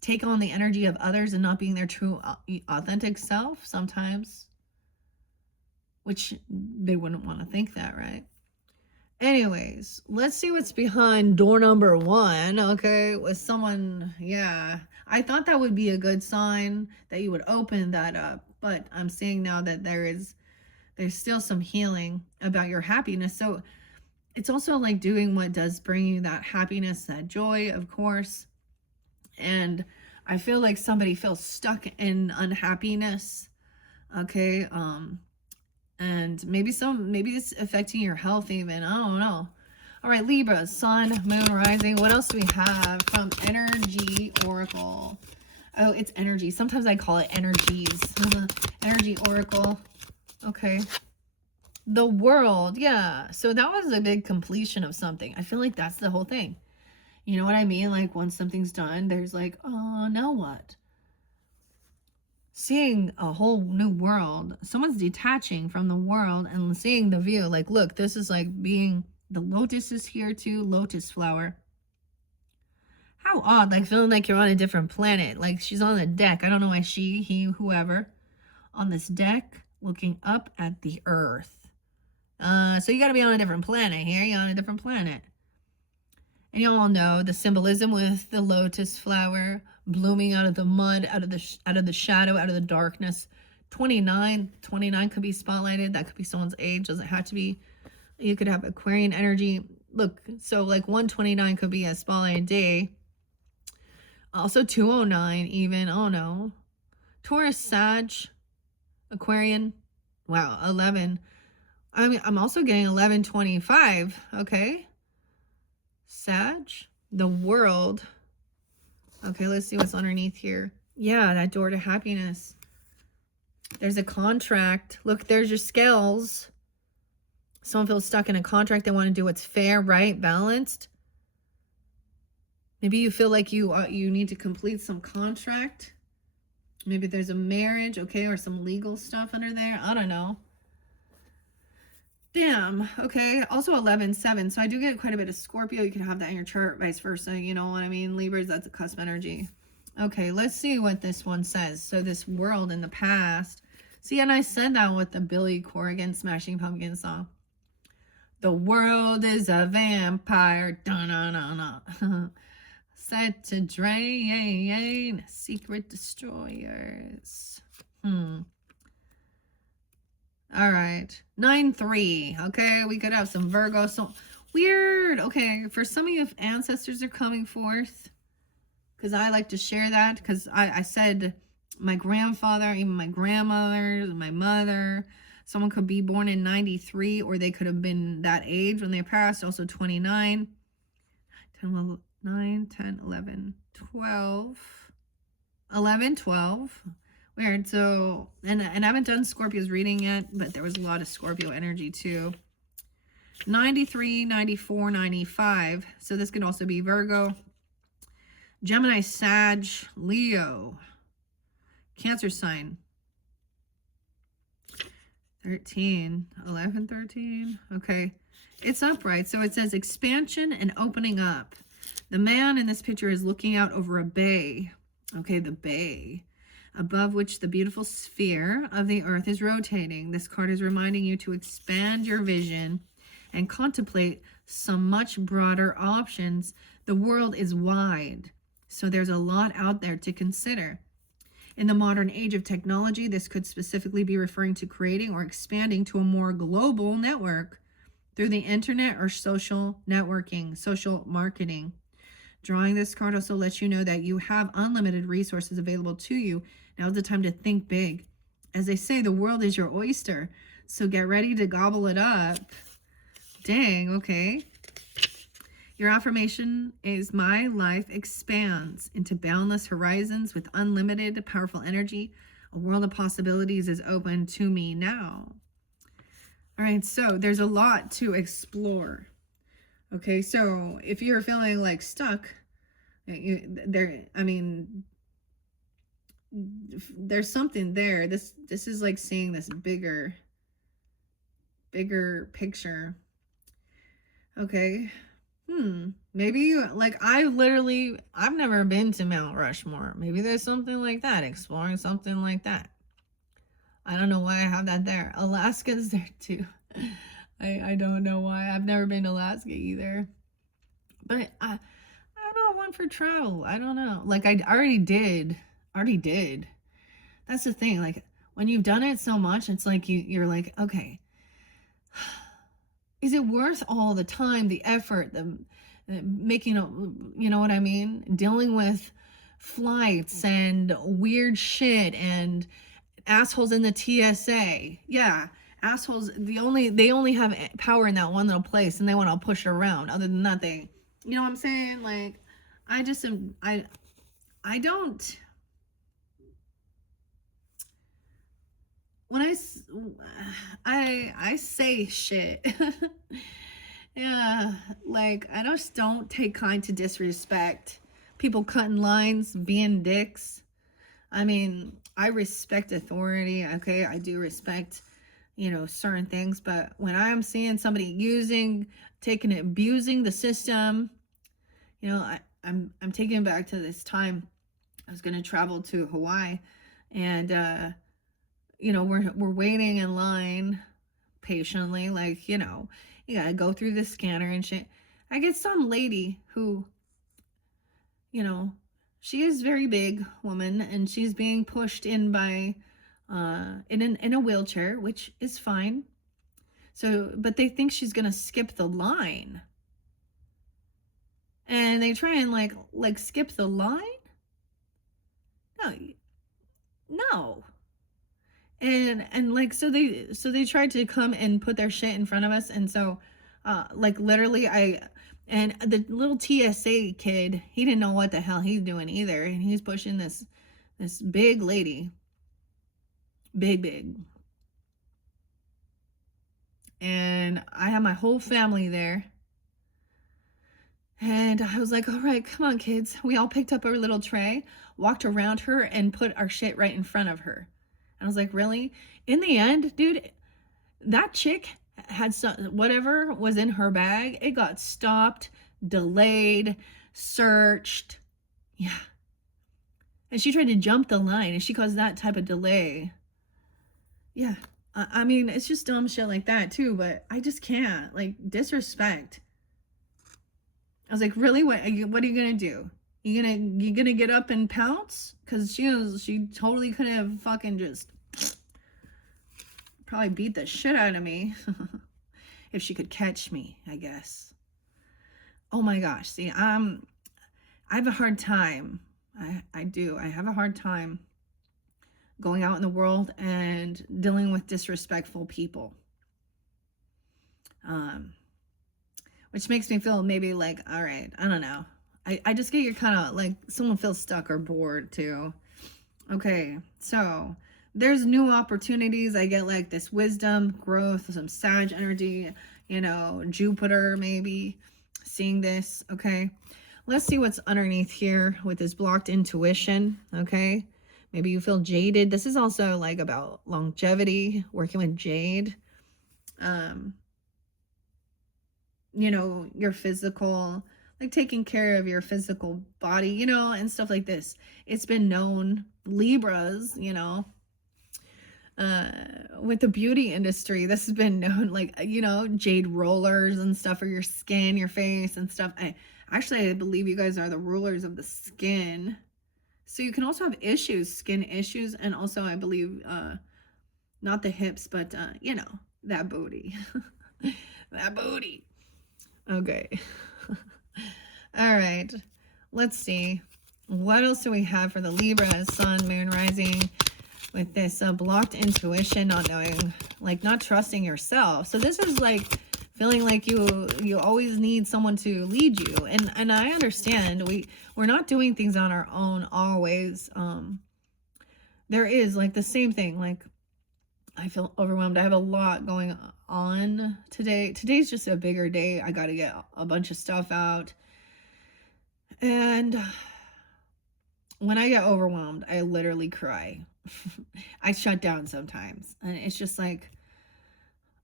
take on the energy of others and not being their true, authentic self sometimes. Which they wouldn't want to think that, right? Anyways, let's see what's behind door number 1, okay? With someone, yeah. I thought that would be a good sign that you would open that up. But I'm seeing now that there's still some healing about your happiness. So it's also like doing what does bring you that happiness, that joy, of course. And I feel like somebody feels stuck in unhappiness, okay? And maybe it's affecting your health even. I don't know. All right, Libra, Sun, Moon, Rising. What else do we have from Energy Oracle? Oh, it's energy. Sometimes I call it energies. Energy Oracle. Okay. The World. Yeah. So that was a big completion of something. I feel like that's the whole thing. You know what I mean? Like once something's done, there's like, oh, now what? Seeing a whole new world. Someone's detaching from the world and seeing the view. Like, look, this is like being, the lotus is here too. Lotus flower. How odd, like feeling like you're on a different planet. Like she's on a deck. I don't know why she, he, whoever, on this deck looking up at the earth. So you got to be on a different planet here. You're on a different planet. And you all know the symbolism with the lotus flower blooming out of the mud, out of the shadow, out of the darkness. 29 could be spotlighted. That could be someone's age. Doesn't have to be. You could have Aquarian energy. Look, so like 129 could be a spotlighted day. Also 209 even. Oh no. Taurus, Sag, Aquarian. Wow, 11. I'm also getting 1125. Okay. Sag, the World. Okay, let's see what's underneath here. Yeah, that door to happiness. There's a contract. Look, there's your scales. Someone feels stuck in a contract. They want to do what's fair, right, balanced. Maybe you feel like you need to complete some contract. Maybe there's a marriage, okay, or some legal stuff under there. I don't know. Damn. Okay. Also 11-7. So I do get quite a bit of Scorpio. You can have that in your chart, vice versa. You know what I mean? Libras, that's a cusp energy. Okay. Let's see what this one says. So this world in the past. See, and I said that with the Billy Corrigan Smashing Pumpkins song. The world is a vampire. Da-na-na-na. Set to drain. Secret destroyers. All right. 9-3. Okay. We could have some Virgo. So weird. Okay. For some of you, if ancestors are coming forth, because I like to share that, because I said my grandfather, even my grandmother, my mother, someone could be born in 93, or they could have been that age when they passed. Also 29, 10, 9, 10, 11, 12, 11, 12. Weird. So, and I haven't done Scorpio's reading yet, but there was a lot of Scorpio energy too. 93, 94, 95. So this could also be Virgo. Gemini, Sag, Leo. Cancer sign. 13, 11, 13. Okay. It's upright. So it says expansion and opening up. The man in this picture is looking out over a bay. Okay, the bay. above which the beautiful sphere of the earth is rotating. This card is reminding you to expand your vision and contemplate some much broader options. The world is wide, so there's a lot out there to consider. In the modern age of technology, this could specifically be referring to creating or expanding to a more global network through the internet or social networking, social marketing. Drawing this card also lets you know that you have unlimited resources available to you. Now's the time to think big. As they say, the world is your oyster, so get ready to gobble it up. Dang, okay. Your affirmation is, my life expands into boundless horizons with unlimited powerful energy. A world of possibilities is open to me now. All right, so there's a lot to explore. Okay, so if you're feeling like stuck, there's something there. This is like seeing this bigger picture. Okay. Maybe you, like, I've never been to Mount Rushmore. Maybe there's something like that, exploring something like that. I don't know why I have that there. Alaska's there too. I don't know why. I've never been to Alaska either. But I don't want for travel. I don't know. Like, I already did. That's the thing. Like, when you've done it so much, it's like you're like, okay, is it worth all the time, the effort, the making, you know what I mean? Dealing with flights and weird shit and assholes in the TSA. Yeah, assholes. They only have power in that one little place, and they want to push it around. Other than that, they, you know what I'm saying? Like, I don't. When I say shit. Yeah, like, I just don't take kind to disrespect. People cutting lines, being dicks. I mean, I respect authority, okay? I do respect, certain things, but when I'm seeing somebody abusing the system, I'm taking it back to this time. I was going to travel to Hawaii, and we're waiting in line patiently, like, you gotta go through the scanner and shit. I get some lady who, she is very big woman, and she's being pushed in by in a wheelchair, which is fine. So, but they think she's gonna skip the line, and they try and like skip the line. No. And like, so they tried to come and put their shit in front of us, and so like, literally, and the little TSA kid, he didn't know what the hell he's doing either, and he's pushing this big lady, big, and I have my whole family there, and I was like, all right, come on, kids. We all picked up our little tray, walked around her, and put our shit right in front of her. I was like, really? In the end, dude, that chick had whatever was in her bag, it got stopped, delayed, searched. Yeah. And she tried to jump the line, and she caused that type of delay. Yeah. I mean, it's just dumb shit like that too, but I just can't. Like, disrespect. I was like, really? What are you gonna do? You gonna get up and pounce? Because she totally could have fucking just probably beat the shit out of me if she could catch me, I guess. Oh my gosh. See, I have a hard time. I do. I have a hard time going out in the world and dealing with disrespectful people. Which makes me feel maybe like, all right, I don't know. I just get you're kind of like, someone feels stuck or bored too. Okay, so there's new opportunities. I get like this wisdom, growth, some Sag energy, Jupiter maybe, seeing this. Okay, let's see what's underneath here with this blocked intuition. Okay, maybe you feel jaded. This is also like about longevity, working with jade. Your physical, like taking care of your physical body, you know, and stuff like this. It's been known, Libras, you know, with the beauty industry, this has been known, like, you know, jade rollers and stuff for your skin, your face and stuff. I believe you guys are the rulers of the skin. So you can also have issues, skin issues, and also I believe not the hips, but you know, that booty. That booty. Okay. All right. Let's see. What else do we have for the Libra, Sun, Moon, Rising, with this blocked intuition, not knowing, like not trusting yourself. So this is like feeling like you always need someone to lead you. And I understand we're not doing things on our own always. There is like the same thing, like I feel overwhelmed. I have a lot going on today. Today's just a bigger day. I got to get a bunch of stuff out. And when I get overwhelmed, I literally cry. I shut down sometimes. And it's just like,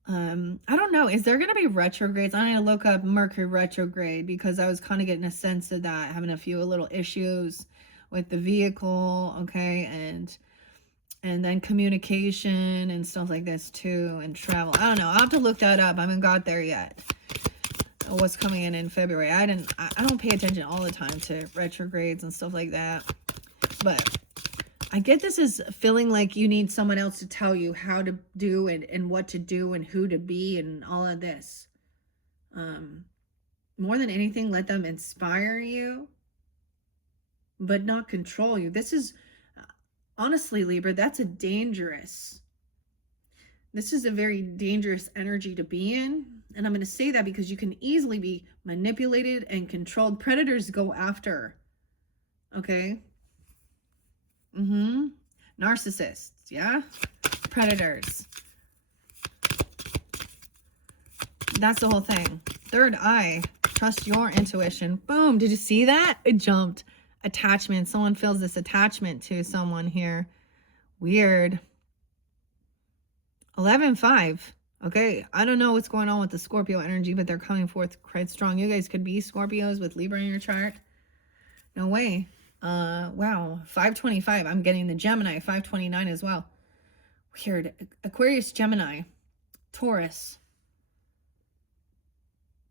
I don't know. Is there going to be retrogrades? I need to look up Mercury retrograde because I was kind of getting a sense of that, having a few little issues with the vehicle. Okay. And then communication and stuff like this too, and travel. I don't know. I'll have to look that up. I haven't got there yet. What's coming in February. I don't pay attention all the time to retrogrades and stuff like that. But I get this as feeling like you need someone else to tell you how to do and what to do and who to be and all of this. More than anything, let them inspire you, but not control you. This is, honestly, Libra, this is a very dangerous energy to be in. And I'm going to say that because you can easily be manipulated and controlled. Predators go after. Okay? Narcissists, yeah? Predators. That's the whole thing. Third eye. Trust your intuition. Boom. Did you see that? It jumped. Attachment. Someone feels this attachment to someone here. Weird. 11-5. Okay. I don't know what's going on with the Scorpio energy, but they're coming forth quite strong. You guys could be Scorpios with Libra in your chart. No way. Wow. 525. I'm getting the Gemini. 529 as well. Weird. Aquarius, Gemini, Taurus.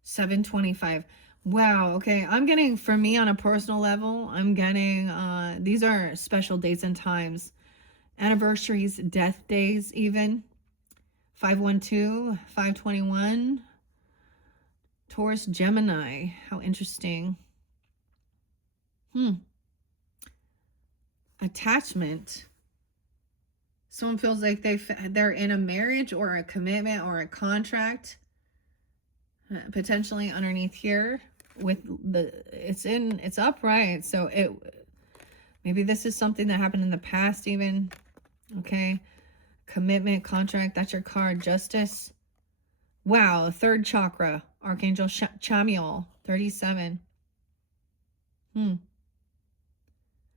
725. Wow. Okay. I'm getting, for me on a personal level, I'm getting, these are special dates and times, anniversaries, death days, even 512, 521, Taurus, Gemini. How interesting. Attachment. Someone feels like they're in a marriage or a commitment or a contract, potentially underneath here with it's upright. So maybe this is something that happened in the past even. Okay. Commitment, contract. That's your card. Justice. Wow. Third chakra. Archangel Chamuel. 37.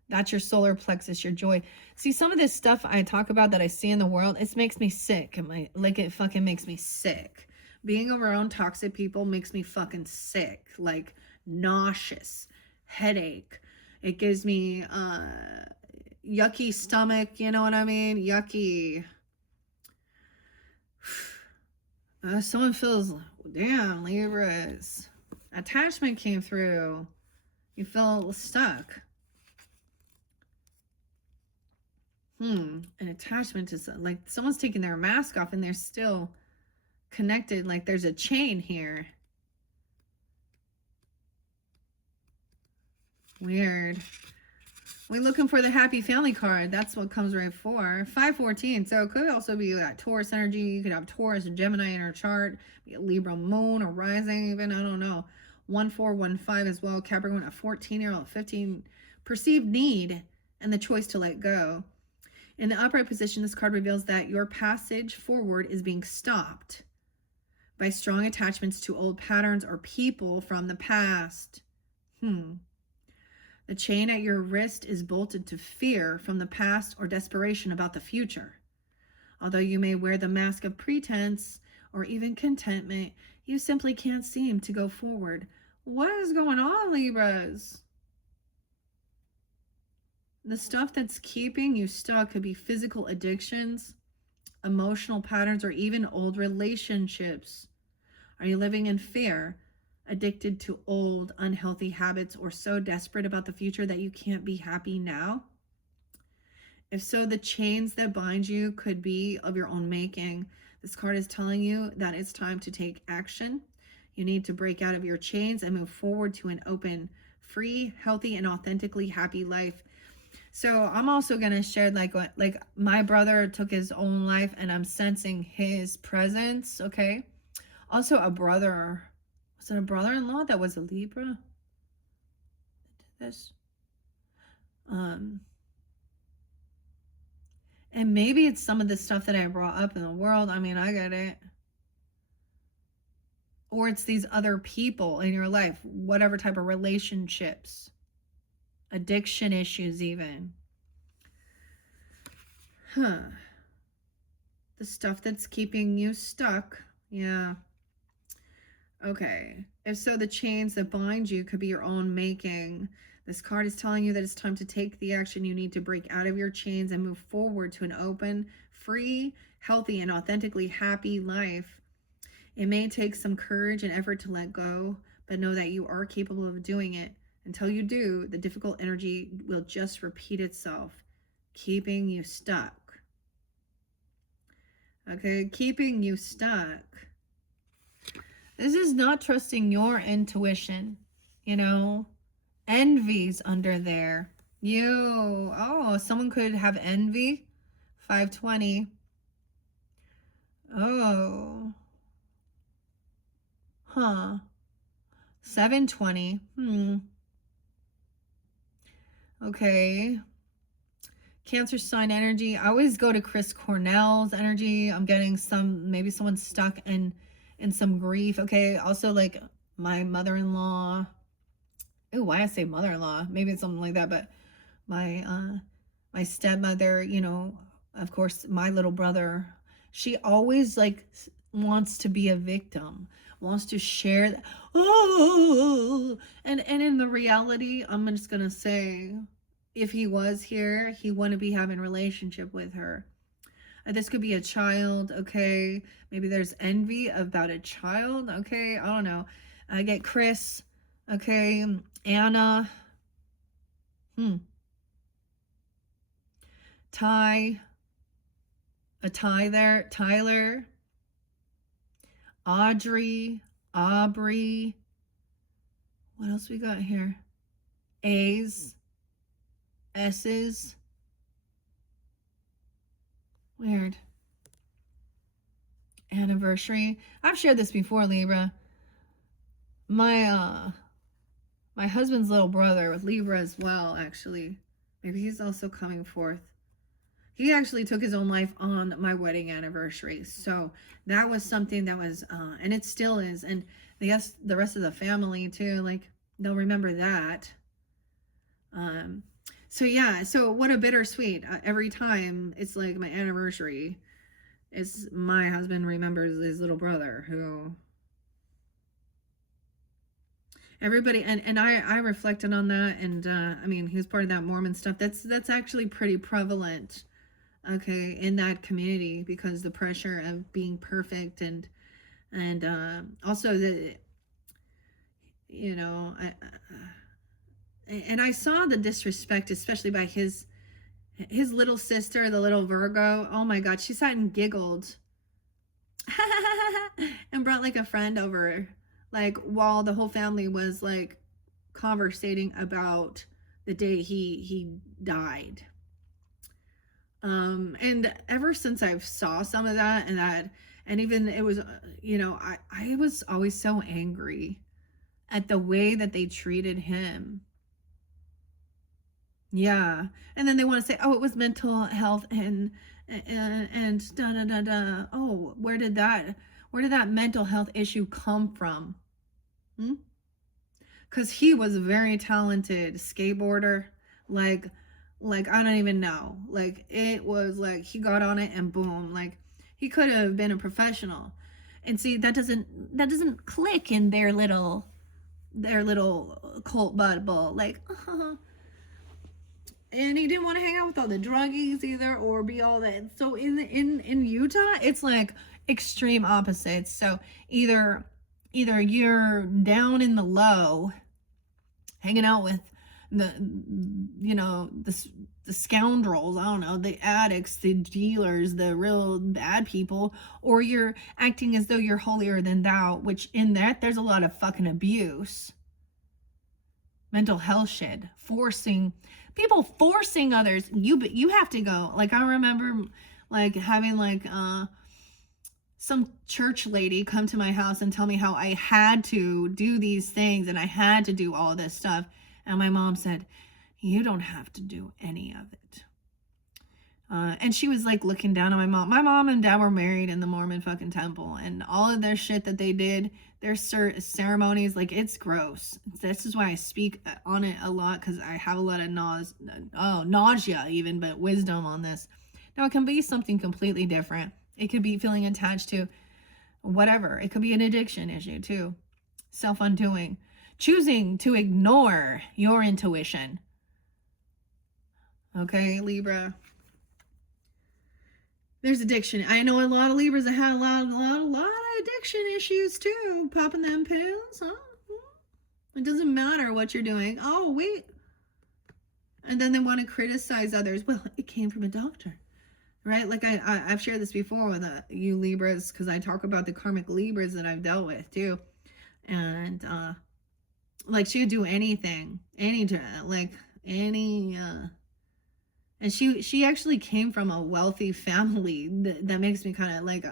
That's your solar plexus, your joy. See, some of this stuff I talk about that I see in the world, it makes me sick. It fucking makes me sick. Being around toxic people makes me fucking sick. Like nauseous, headache. It gives me yucky stomach, you know what I mean? Yucky. Someone feels, damn, Libras. Attachment came through. You feel stuck. An attachment is like someone's taking their mask off and they're still connected. Like there's a chain here. Weird. We're looking for the happy family card. That's what comes right for 514. So it could also be that Taurus energy. You could have Taurus and Gemini in our chart. Be a Libra moon or rising even. I don't know. 1415 as well. Capricorn, a 14-year-old, 15. Perceived need and the choice to let go. In the upright position, this card reveals that your passage forward is being stopped by strong attachments to old patterns or people from the past. The chain at your wrist is bolted to fear from the past or desperation about the future. Although you may wear the mask of pretense or even contentment, you simply can't seem to go forward. What is going on, Libras? The stuff that's keeping you stuck could be physical addictions, emotional patterns, or even old relationships. Are you living in fear, addicted to old, unhealthy habits, or so desperate about the future that you can't be happy now? If so, the chains that bind you could be of your own making. This card is telling you that it's time to take action. You need to break out of your chains and move forward to an open, free, healthy, and authentically happy life. So I'm also gonna share like what my brother took his own life, and I'm sensing his presence. Okay. Also, a brother, was it a brother-in-law that was a Libra? This, um, and maybe it's some of the stuff that I brought up in the world. I mean, I get it. Or it's these other people in your life, whatever type of relationships, addiction issues, even. Huh. The stuff that's keeping you stuck. Yeah. Okay. If so, the chains that bind you could be your own making. This card is telling you that it's time to take the action you need to break out of your chains and move forward to an open, free, healthy, and authentically happy life. It may take some courage and effort to let go, but know that you are capable of doing it. Until you do, the difficult energy will just repeat itself, keeping you stuck. Okay, keeping you stuck. This is not trusting your intuition, you know. Envy's under there. Someone could have envy. 520. Oh. Huh. 720. Okay. Cancer sign energy. I always go to Chris Cornell's energy. I'm getting maybe someone's stuck in some grief. Okay. Also, like my mother-in-law. Oh, why I say mother-in-law? Maybe it's something like that. But my stepmother, you know, of course, my little brother, she always like wants to be a victim, wants to share that. Oh, and in the reality, I'm just gonna say, if he was here, he wouldn't be having a relationship with her. This could be a child. Okay, maybe there's envy about a child. Okay, I don't know. I get Chris. Okay, Anna. Ty. A Ty there. Tyler. Audrey. Aubrey. What else we got here? A's. S's. Weird. Anniversary. I've shared this before, Libra. My husband's little brother with Libra as well, actually. Maybe he's also coming forth. He actually took his own life on my wedding anniversary. So that was something that was, and it still is. And I guess the rest of the family too, like they'll remember that. So yeah, so what a bittersweet. Every time it's like my anniversary, it's my husband remembers his little brother who everybody, and I reflected on that, and I mean, he was part of that Mormon stuff. That's actually pretty prevalent, okay, in that community, because the pressure of being perfect, and also the, you know, I saw the disrespect, especially by his little sister, the little Virgo. Oh my God, she sat and giggled and brought like a friend over, like while the whole family was like conversating about the day he died. And ever since I've saw some of that, and even it was, you know, I was always so angry at the way that they treated him. Yeah. And then they want to say, oh, it was mental health and da da da da. Oh, where did that mental health issue come from? Because he was a very talented skateboarder. Like I don't even know. Like it was like he got on it and boom. Like he could have been a professional. And see, that doesn't click in their little their little cult bubble, like, and he didn't want to hang out with all the druggies either, or be all that. So in Utah, it's like extreme opposites. So either you're down in the low, hanging out with the the scoundrels, I don't know, the addicts, the dealers, the real bad people, or you're acting as though you're holier than thou, which in that there's a lot of fucking abuse, mental health shit, forcing others. You have to go. Like, I remember like having like some church lady come to my house and tell me how I had to do these things and I had to do all this stuff. And my mom said, you don't have to do any of it. And she was like looking down on my mom. My mom and dad were married in the Mormon fucking temple, and all of their shit that they did, their ceremonies, like, it's gross. This is why I speak on it a lot, because I have a lot of nausea even, but wisdom on this. Now, it can be something completely different. It could be feeling attached to whatever. It could be an addiction issue too. Self-undoing. Choosing to ignore your intuition. Okay, Libra. There's addiction. I know a lot of Libras that have a lot of addiction issues too. Popping them pills. Huh? It doesn't matter what you're doing. Oh, wait. And then they want to criticize others. Well, it came from a doctor. Right? Like I've shared this before with you Libras, because I talk about the karmic Libras that I've dealt with too. And like, she would do anything, and she actually came from a wealthy family that makes me kind of like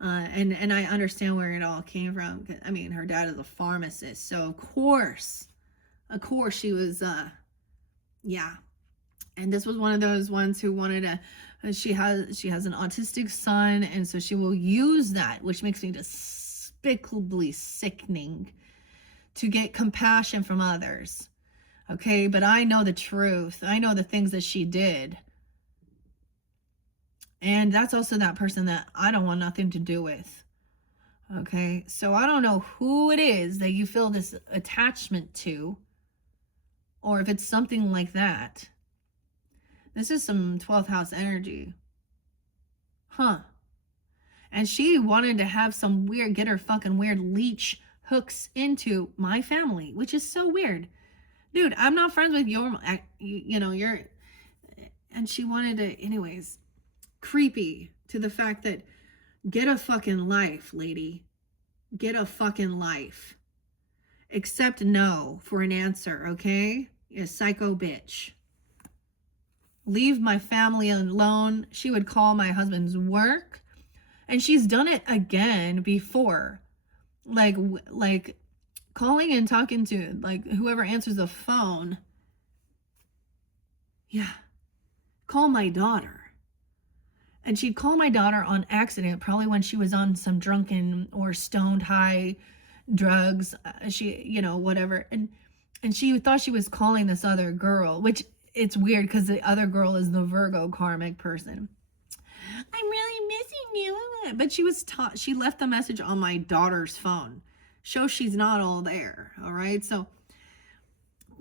and I understand where it all came from. I mean, her dad is a pharmacist, so of course she was yeah. And this was one of those ones who wanted to, she has an autistic son, and so she will use that, which makes me despicably sickening, to get compassion from others. Okay, but I know the truth. I know the things that she did. And that's also that person that I don't want nothing to do with. Okay, so I don't know who it is that you feel this attachment to, or if it's something like that. This is some 12th house energy. Huh. And she wanted to have some weird, get her fucking weird leech hooks into my family, which is so weird. Dude, I'm not friends with your, you're, and she wanted to, anyways, creepy to the fact that, get a fucking life, lady. Get a fucking life. Accept no for an answer, okay? You psycho bitch. Leave my family alone. She would call my husband's work, and she's done it again before. Like calling and talking to like whoever answers the phone. Yeah. Call my daughter. And she'd call my daughter on accident, probably when she was on some drunken or stoned high drugs, whatever. And she thought she was calling this other girl, which it's weird because the other girl is the Virgo karmic person. I'm really missing you. But she left the message on my daughter's phone. Shows she's not all there. All right. So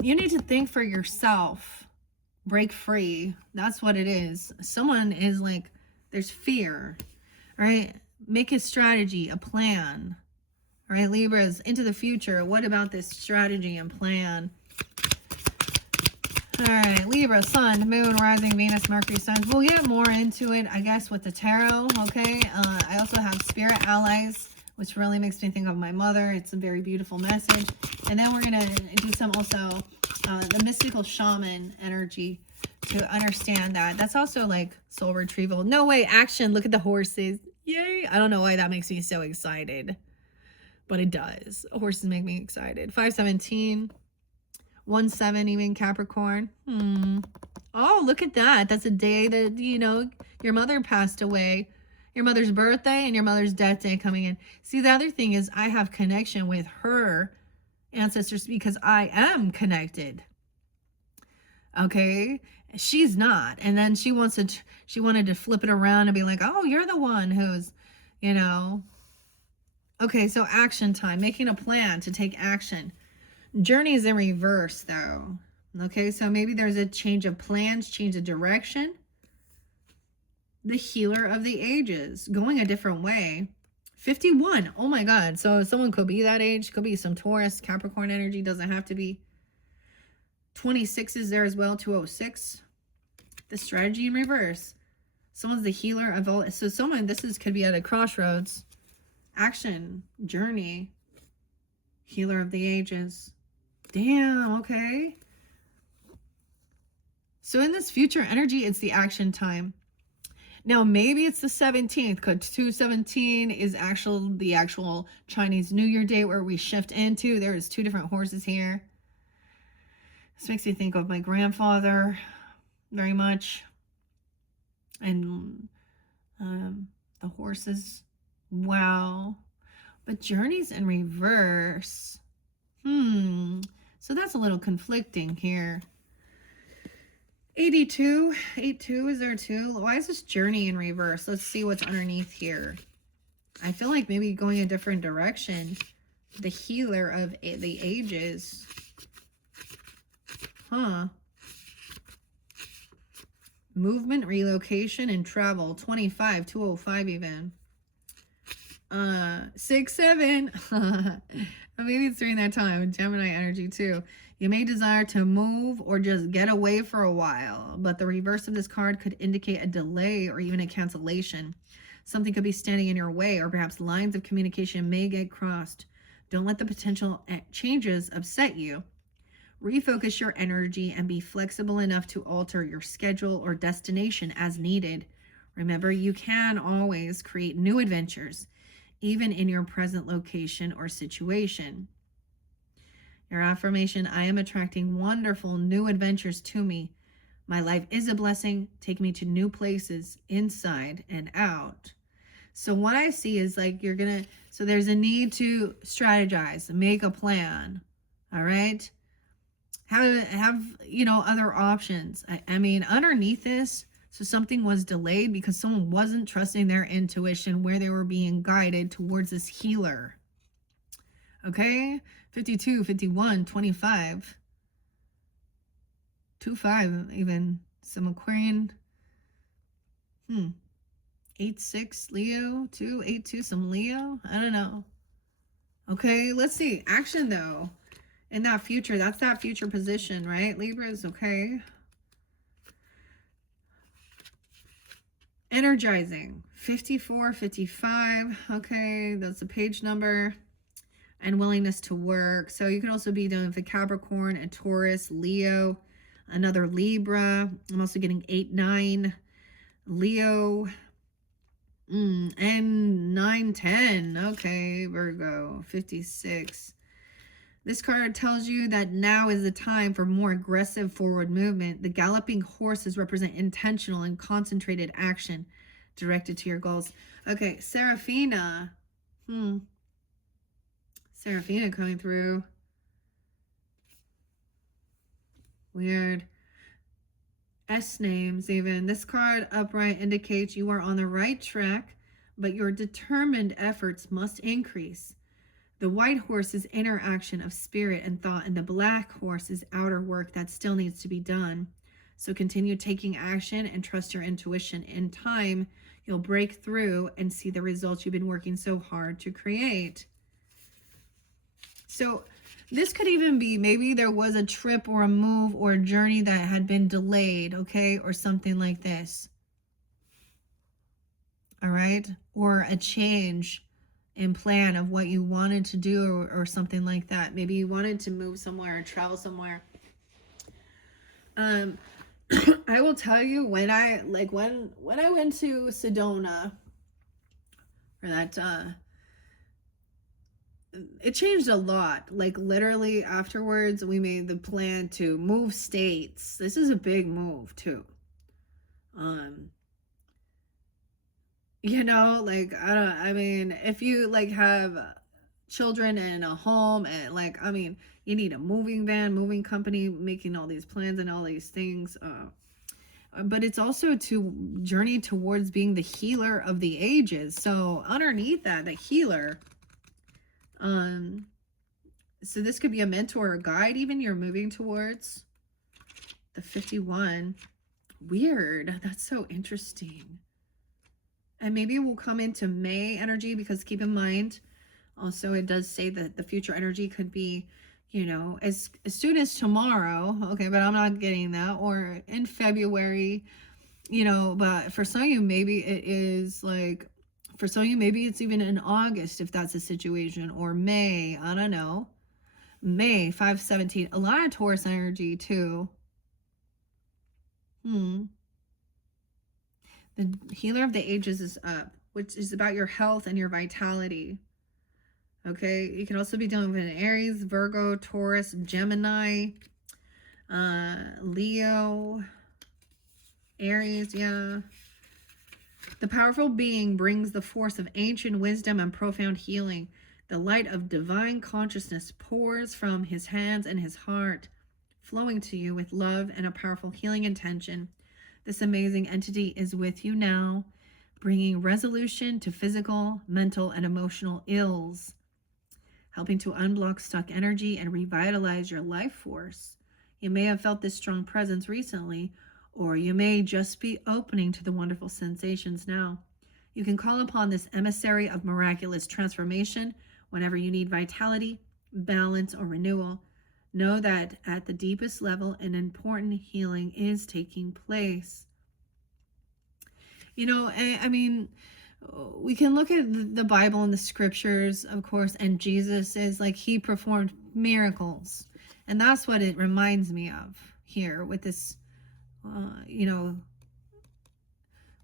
you need to think for yourself. Break free. That's what it is. Someone is like, there's fear. Right? Make a strategy, a plan. All right, Libras, into the future. What about this strategy and plan? All right, Libra, Sun, Moon, Rising, Venus, Mercury, signs. We'll get more into it, I guess, with the tarot, okay? I also have Spirit Allies, which really makes me think of my mother. It's a very beautiful message. And then we're going to do some also the mystical shaman energy to understand that. That's also like soul retrieval. No way, action. Look at the horses. Yay. I don't know why that makes me so excited, but it does. Horses make me excited. 517. 1/7 even Capricorn. Oh, look at that. That's a day that, your mother passed away. Your mother's birthday and your mother's death day coming in. See, the other thing is I have connection with her ancestors because I am connected. Okay? She's not. And then she wanted to flip it around and be like, oh, you're the one who's, Okay, so action time. Making a plan to take action. Journey is in reverse though. Okay, so maybe there's a change of plans, change of direction. The healer of the ages, going a different way. 51. Oh my God. So someone could be that age, could be some Taurus, Capricorn energy, doesn't have to be. 26 is there as well, 206. The strategy in reverse. Someone's the healer of all. So someone, could be at a crossroads. Action, journey, healer of the ages. Damn, okay. So in this future energy, it's the action time. Now, maybe it's the 17th, because 217 is the actual Chinese New Year date where we shift into. There's two different horses here. This makes me think of my grandfather very much. And the horses. Wow. But journeys in reverse. So that's a little conflicting here. 82, 82 is there too? Why is this journey in reverse? Let's see what's underneath here. I feel like maybe going a different direction. The healer of the ages. Movement, relocation, and travel. 25, 205 even. 6, 7. Maybe it's during that time. Gemini energy too. You may desire to move or just get away for a while, but the reverse of this card could indicate a delay or even a cancellation. Something could be standing in your way, or perhaps lines of communication may get crossed. Don't let the potential changes upset you. Refocus your energy and be flexible enough to alter your schedule or destination as needed. Remember, you can always create new adventures, even in your present location or situation. Your affirmation: I am attracting wonderful new adventures to me. My life is a blessing. Take me to new places, inside and out. So what I see is like so there's a need to strategize, make a plan. All right. Have other options. I mean, underneath this, so something was delayed because someone wasn't trusting their intuition where they were being guided towards this healer. Okay. 52, 51, 25, 25, even some Aquarian. 8-6 Leo, 2-8-2, some Leo. I don't know. Okay, let's see. Action though. In that future, that's that future position, right? Libras, okay. Energizing. 54, 55. Okay, that's the page number. And willingness to work. So you can also be dealing with a Capricorn, a Taurus, Leo, another Libra. I'm also getting 8, 9, Leo, and 9, 10. Okay, Virgo, 56. This card tells you that now is the time for more aggressive forward movement. The galloping horses represent intentional and concentrated action directed to your goals. Okay, Seraphina. Seraphina coming through. Weird. S names even. This card upright indicates you are on the right track, but your determined efforts must increase. The white horse is inner action of spirit and thought, and the black horse is outer work that still needs to be done. So continue taking action and trust your intuition. In time, you'll break through and see the results you've been working so hard to create. So this could even be, maybe there was a trip or a move or a journey that had been delayed, okay, or something like this. All right, or a change in plan of what you wanted to do, or something like that. Maybe you wanted to move somewhere or travel somewhere. I will tell you, when I went to Sedona, or that it changed a lot. Like literally afterwards, we made the plan to move states. This is a big move too. Like I mean, if you like have children and a home, and you need a moving van, moving company, making all these plans and all these things. But it's also to journey towards being the healer of the ages. So underneath that, the healer, So this could be a mentor or guide even you're moving towards. The 51. Weird. That's so interesting. And maybe we'll come into May energy, because keep in mind, also it does say that the future energy could be, you know, as soon as tomorrow. Okay, but I'm not getting that. Or in February, you know, but for some of you, maybe it is like, for some of you, maybe it's even in August, if that's a situation, or May. I don't know. May 5/17. A lot of Taurus energy too. The healer of the ages is up, which is about your health and your vitality. Okay, you can also be dealing with an Aries, Virgo, Taurus, Gemini, Leo, Aries, yeah. The powerful being brings the force of ancient wisdom and profound healing. The light of divine consciousness pours from his hands and his heart, flowing to you with love and a powerful healing intention. This amazing entity is with you now, bringing resolution to physical, mental, and emotional ills, helping to unblock stuck energy and revitalize your life force. You may have felt this strong presence recently, or you may just be opening to the wonderful sensations now. You can call upon this emissary of miraculous transformation whenever you need vitality, balance, or renewal. Know that at the deepest level, an important healing is taking place. You know, I mean, we can look at the Bible and the scriptures, of course, and Jesus is like, he performed miracles. And that's what it reminds me of here with this, you know,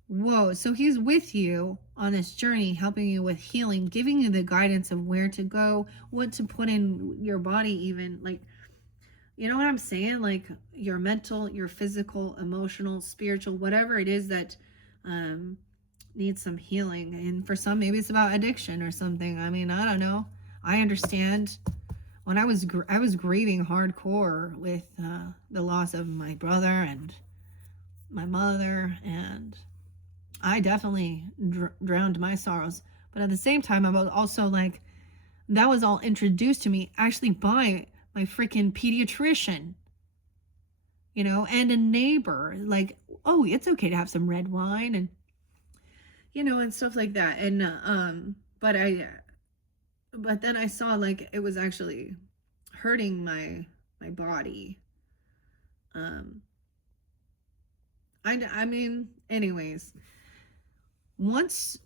whoa. So he's with you on this journey, helping you with healing, giving you the guidance of where to go, what to put in your body, even like, you know what I'm saying? Like your mental, your physical, emotional, spiritual, whatever it is that needs some healing. And for some, maybe it's about addiction or something. I mean, I don't know. I understand. When I was grieving hardcore with the loss of my brother and my mother, and I definitely drowned my sorrows. But at the same time, I was also like, that was all introduced to me actually by my freaking pediatrician, you know, and a neighbor. Like, oh, it's okay to have some red wine, and you know, and stuff like that. And but then I saw like it was actually hurting my body. I mean, anyways, once,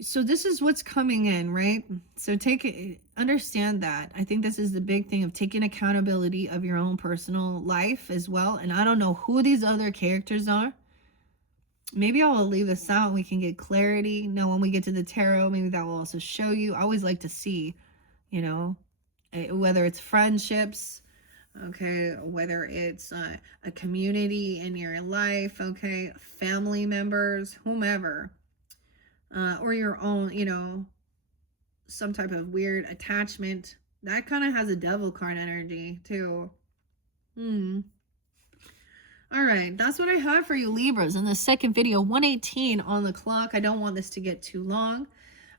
so this is what's coming in, right? So understand that. I think this is the big thing of taking accountability of your own personal life as well. And I don't know who these other characters are. Maybe I will leave this out. We can get clarity. Now, when we get to the tarot, maybe that will also show you. I always like to see, you know, whether it's friendships, okay, whether it's a community in your life, okay, family members, whomever, or your own, you know, some type of weird attachment. That kind of has a devil card energy too. All right, that's what I have for you, Libras, in the second video, 1:18 on the clock. I don't want this to get too long.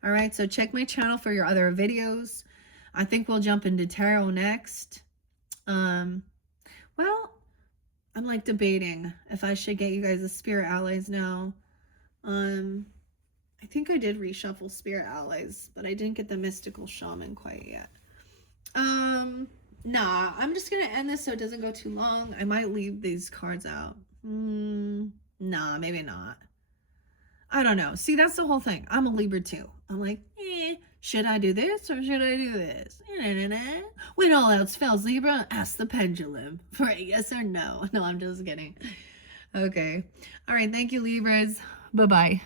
All right, so check my channel for your other videos. I think we'll jump into tarot next. Well, I'm like debating if I should get you guys the Spirit Allies now. I think I did reshuffle Spirit Allies, but I didn't get the Mystical Shaman quite yet. Nah, I'm just gonna end this so it doesn't go too long. I might leave these cards out. Nah, maybe not. I don't know. See, that's the whole thing. I'm a Libra too. I'm like, should I do this or should I do this? When all else fails, Libra, ask the pendulum for a yes or no. No, I'm just kidding. Okay. All right. Thank you, Libras. Bye-bye.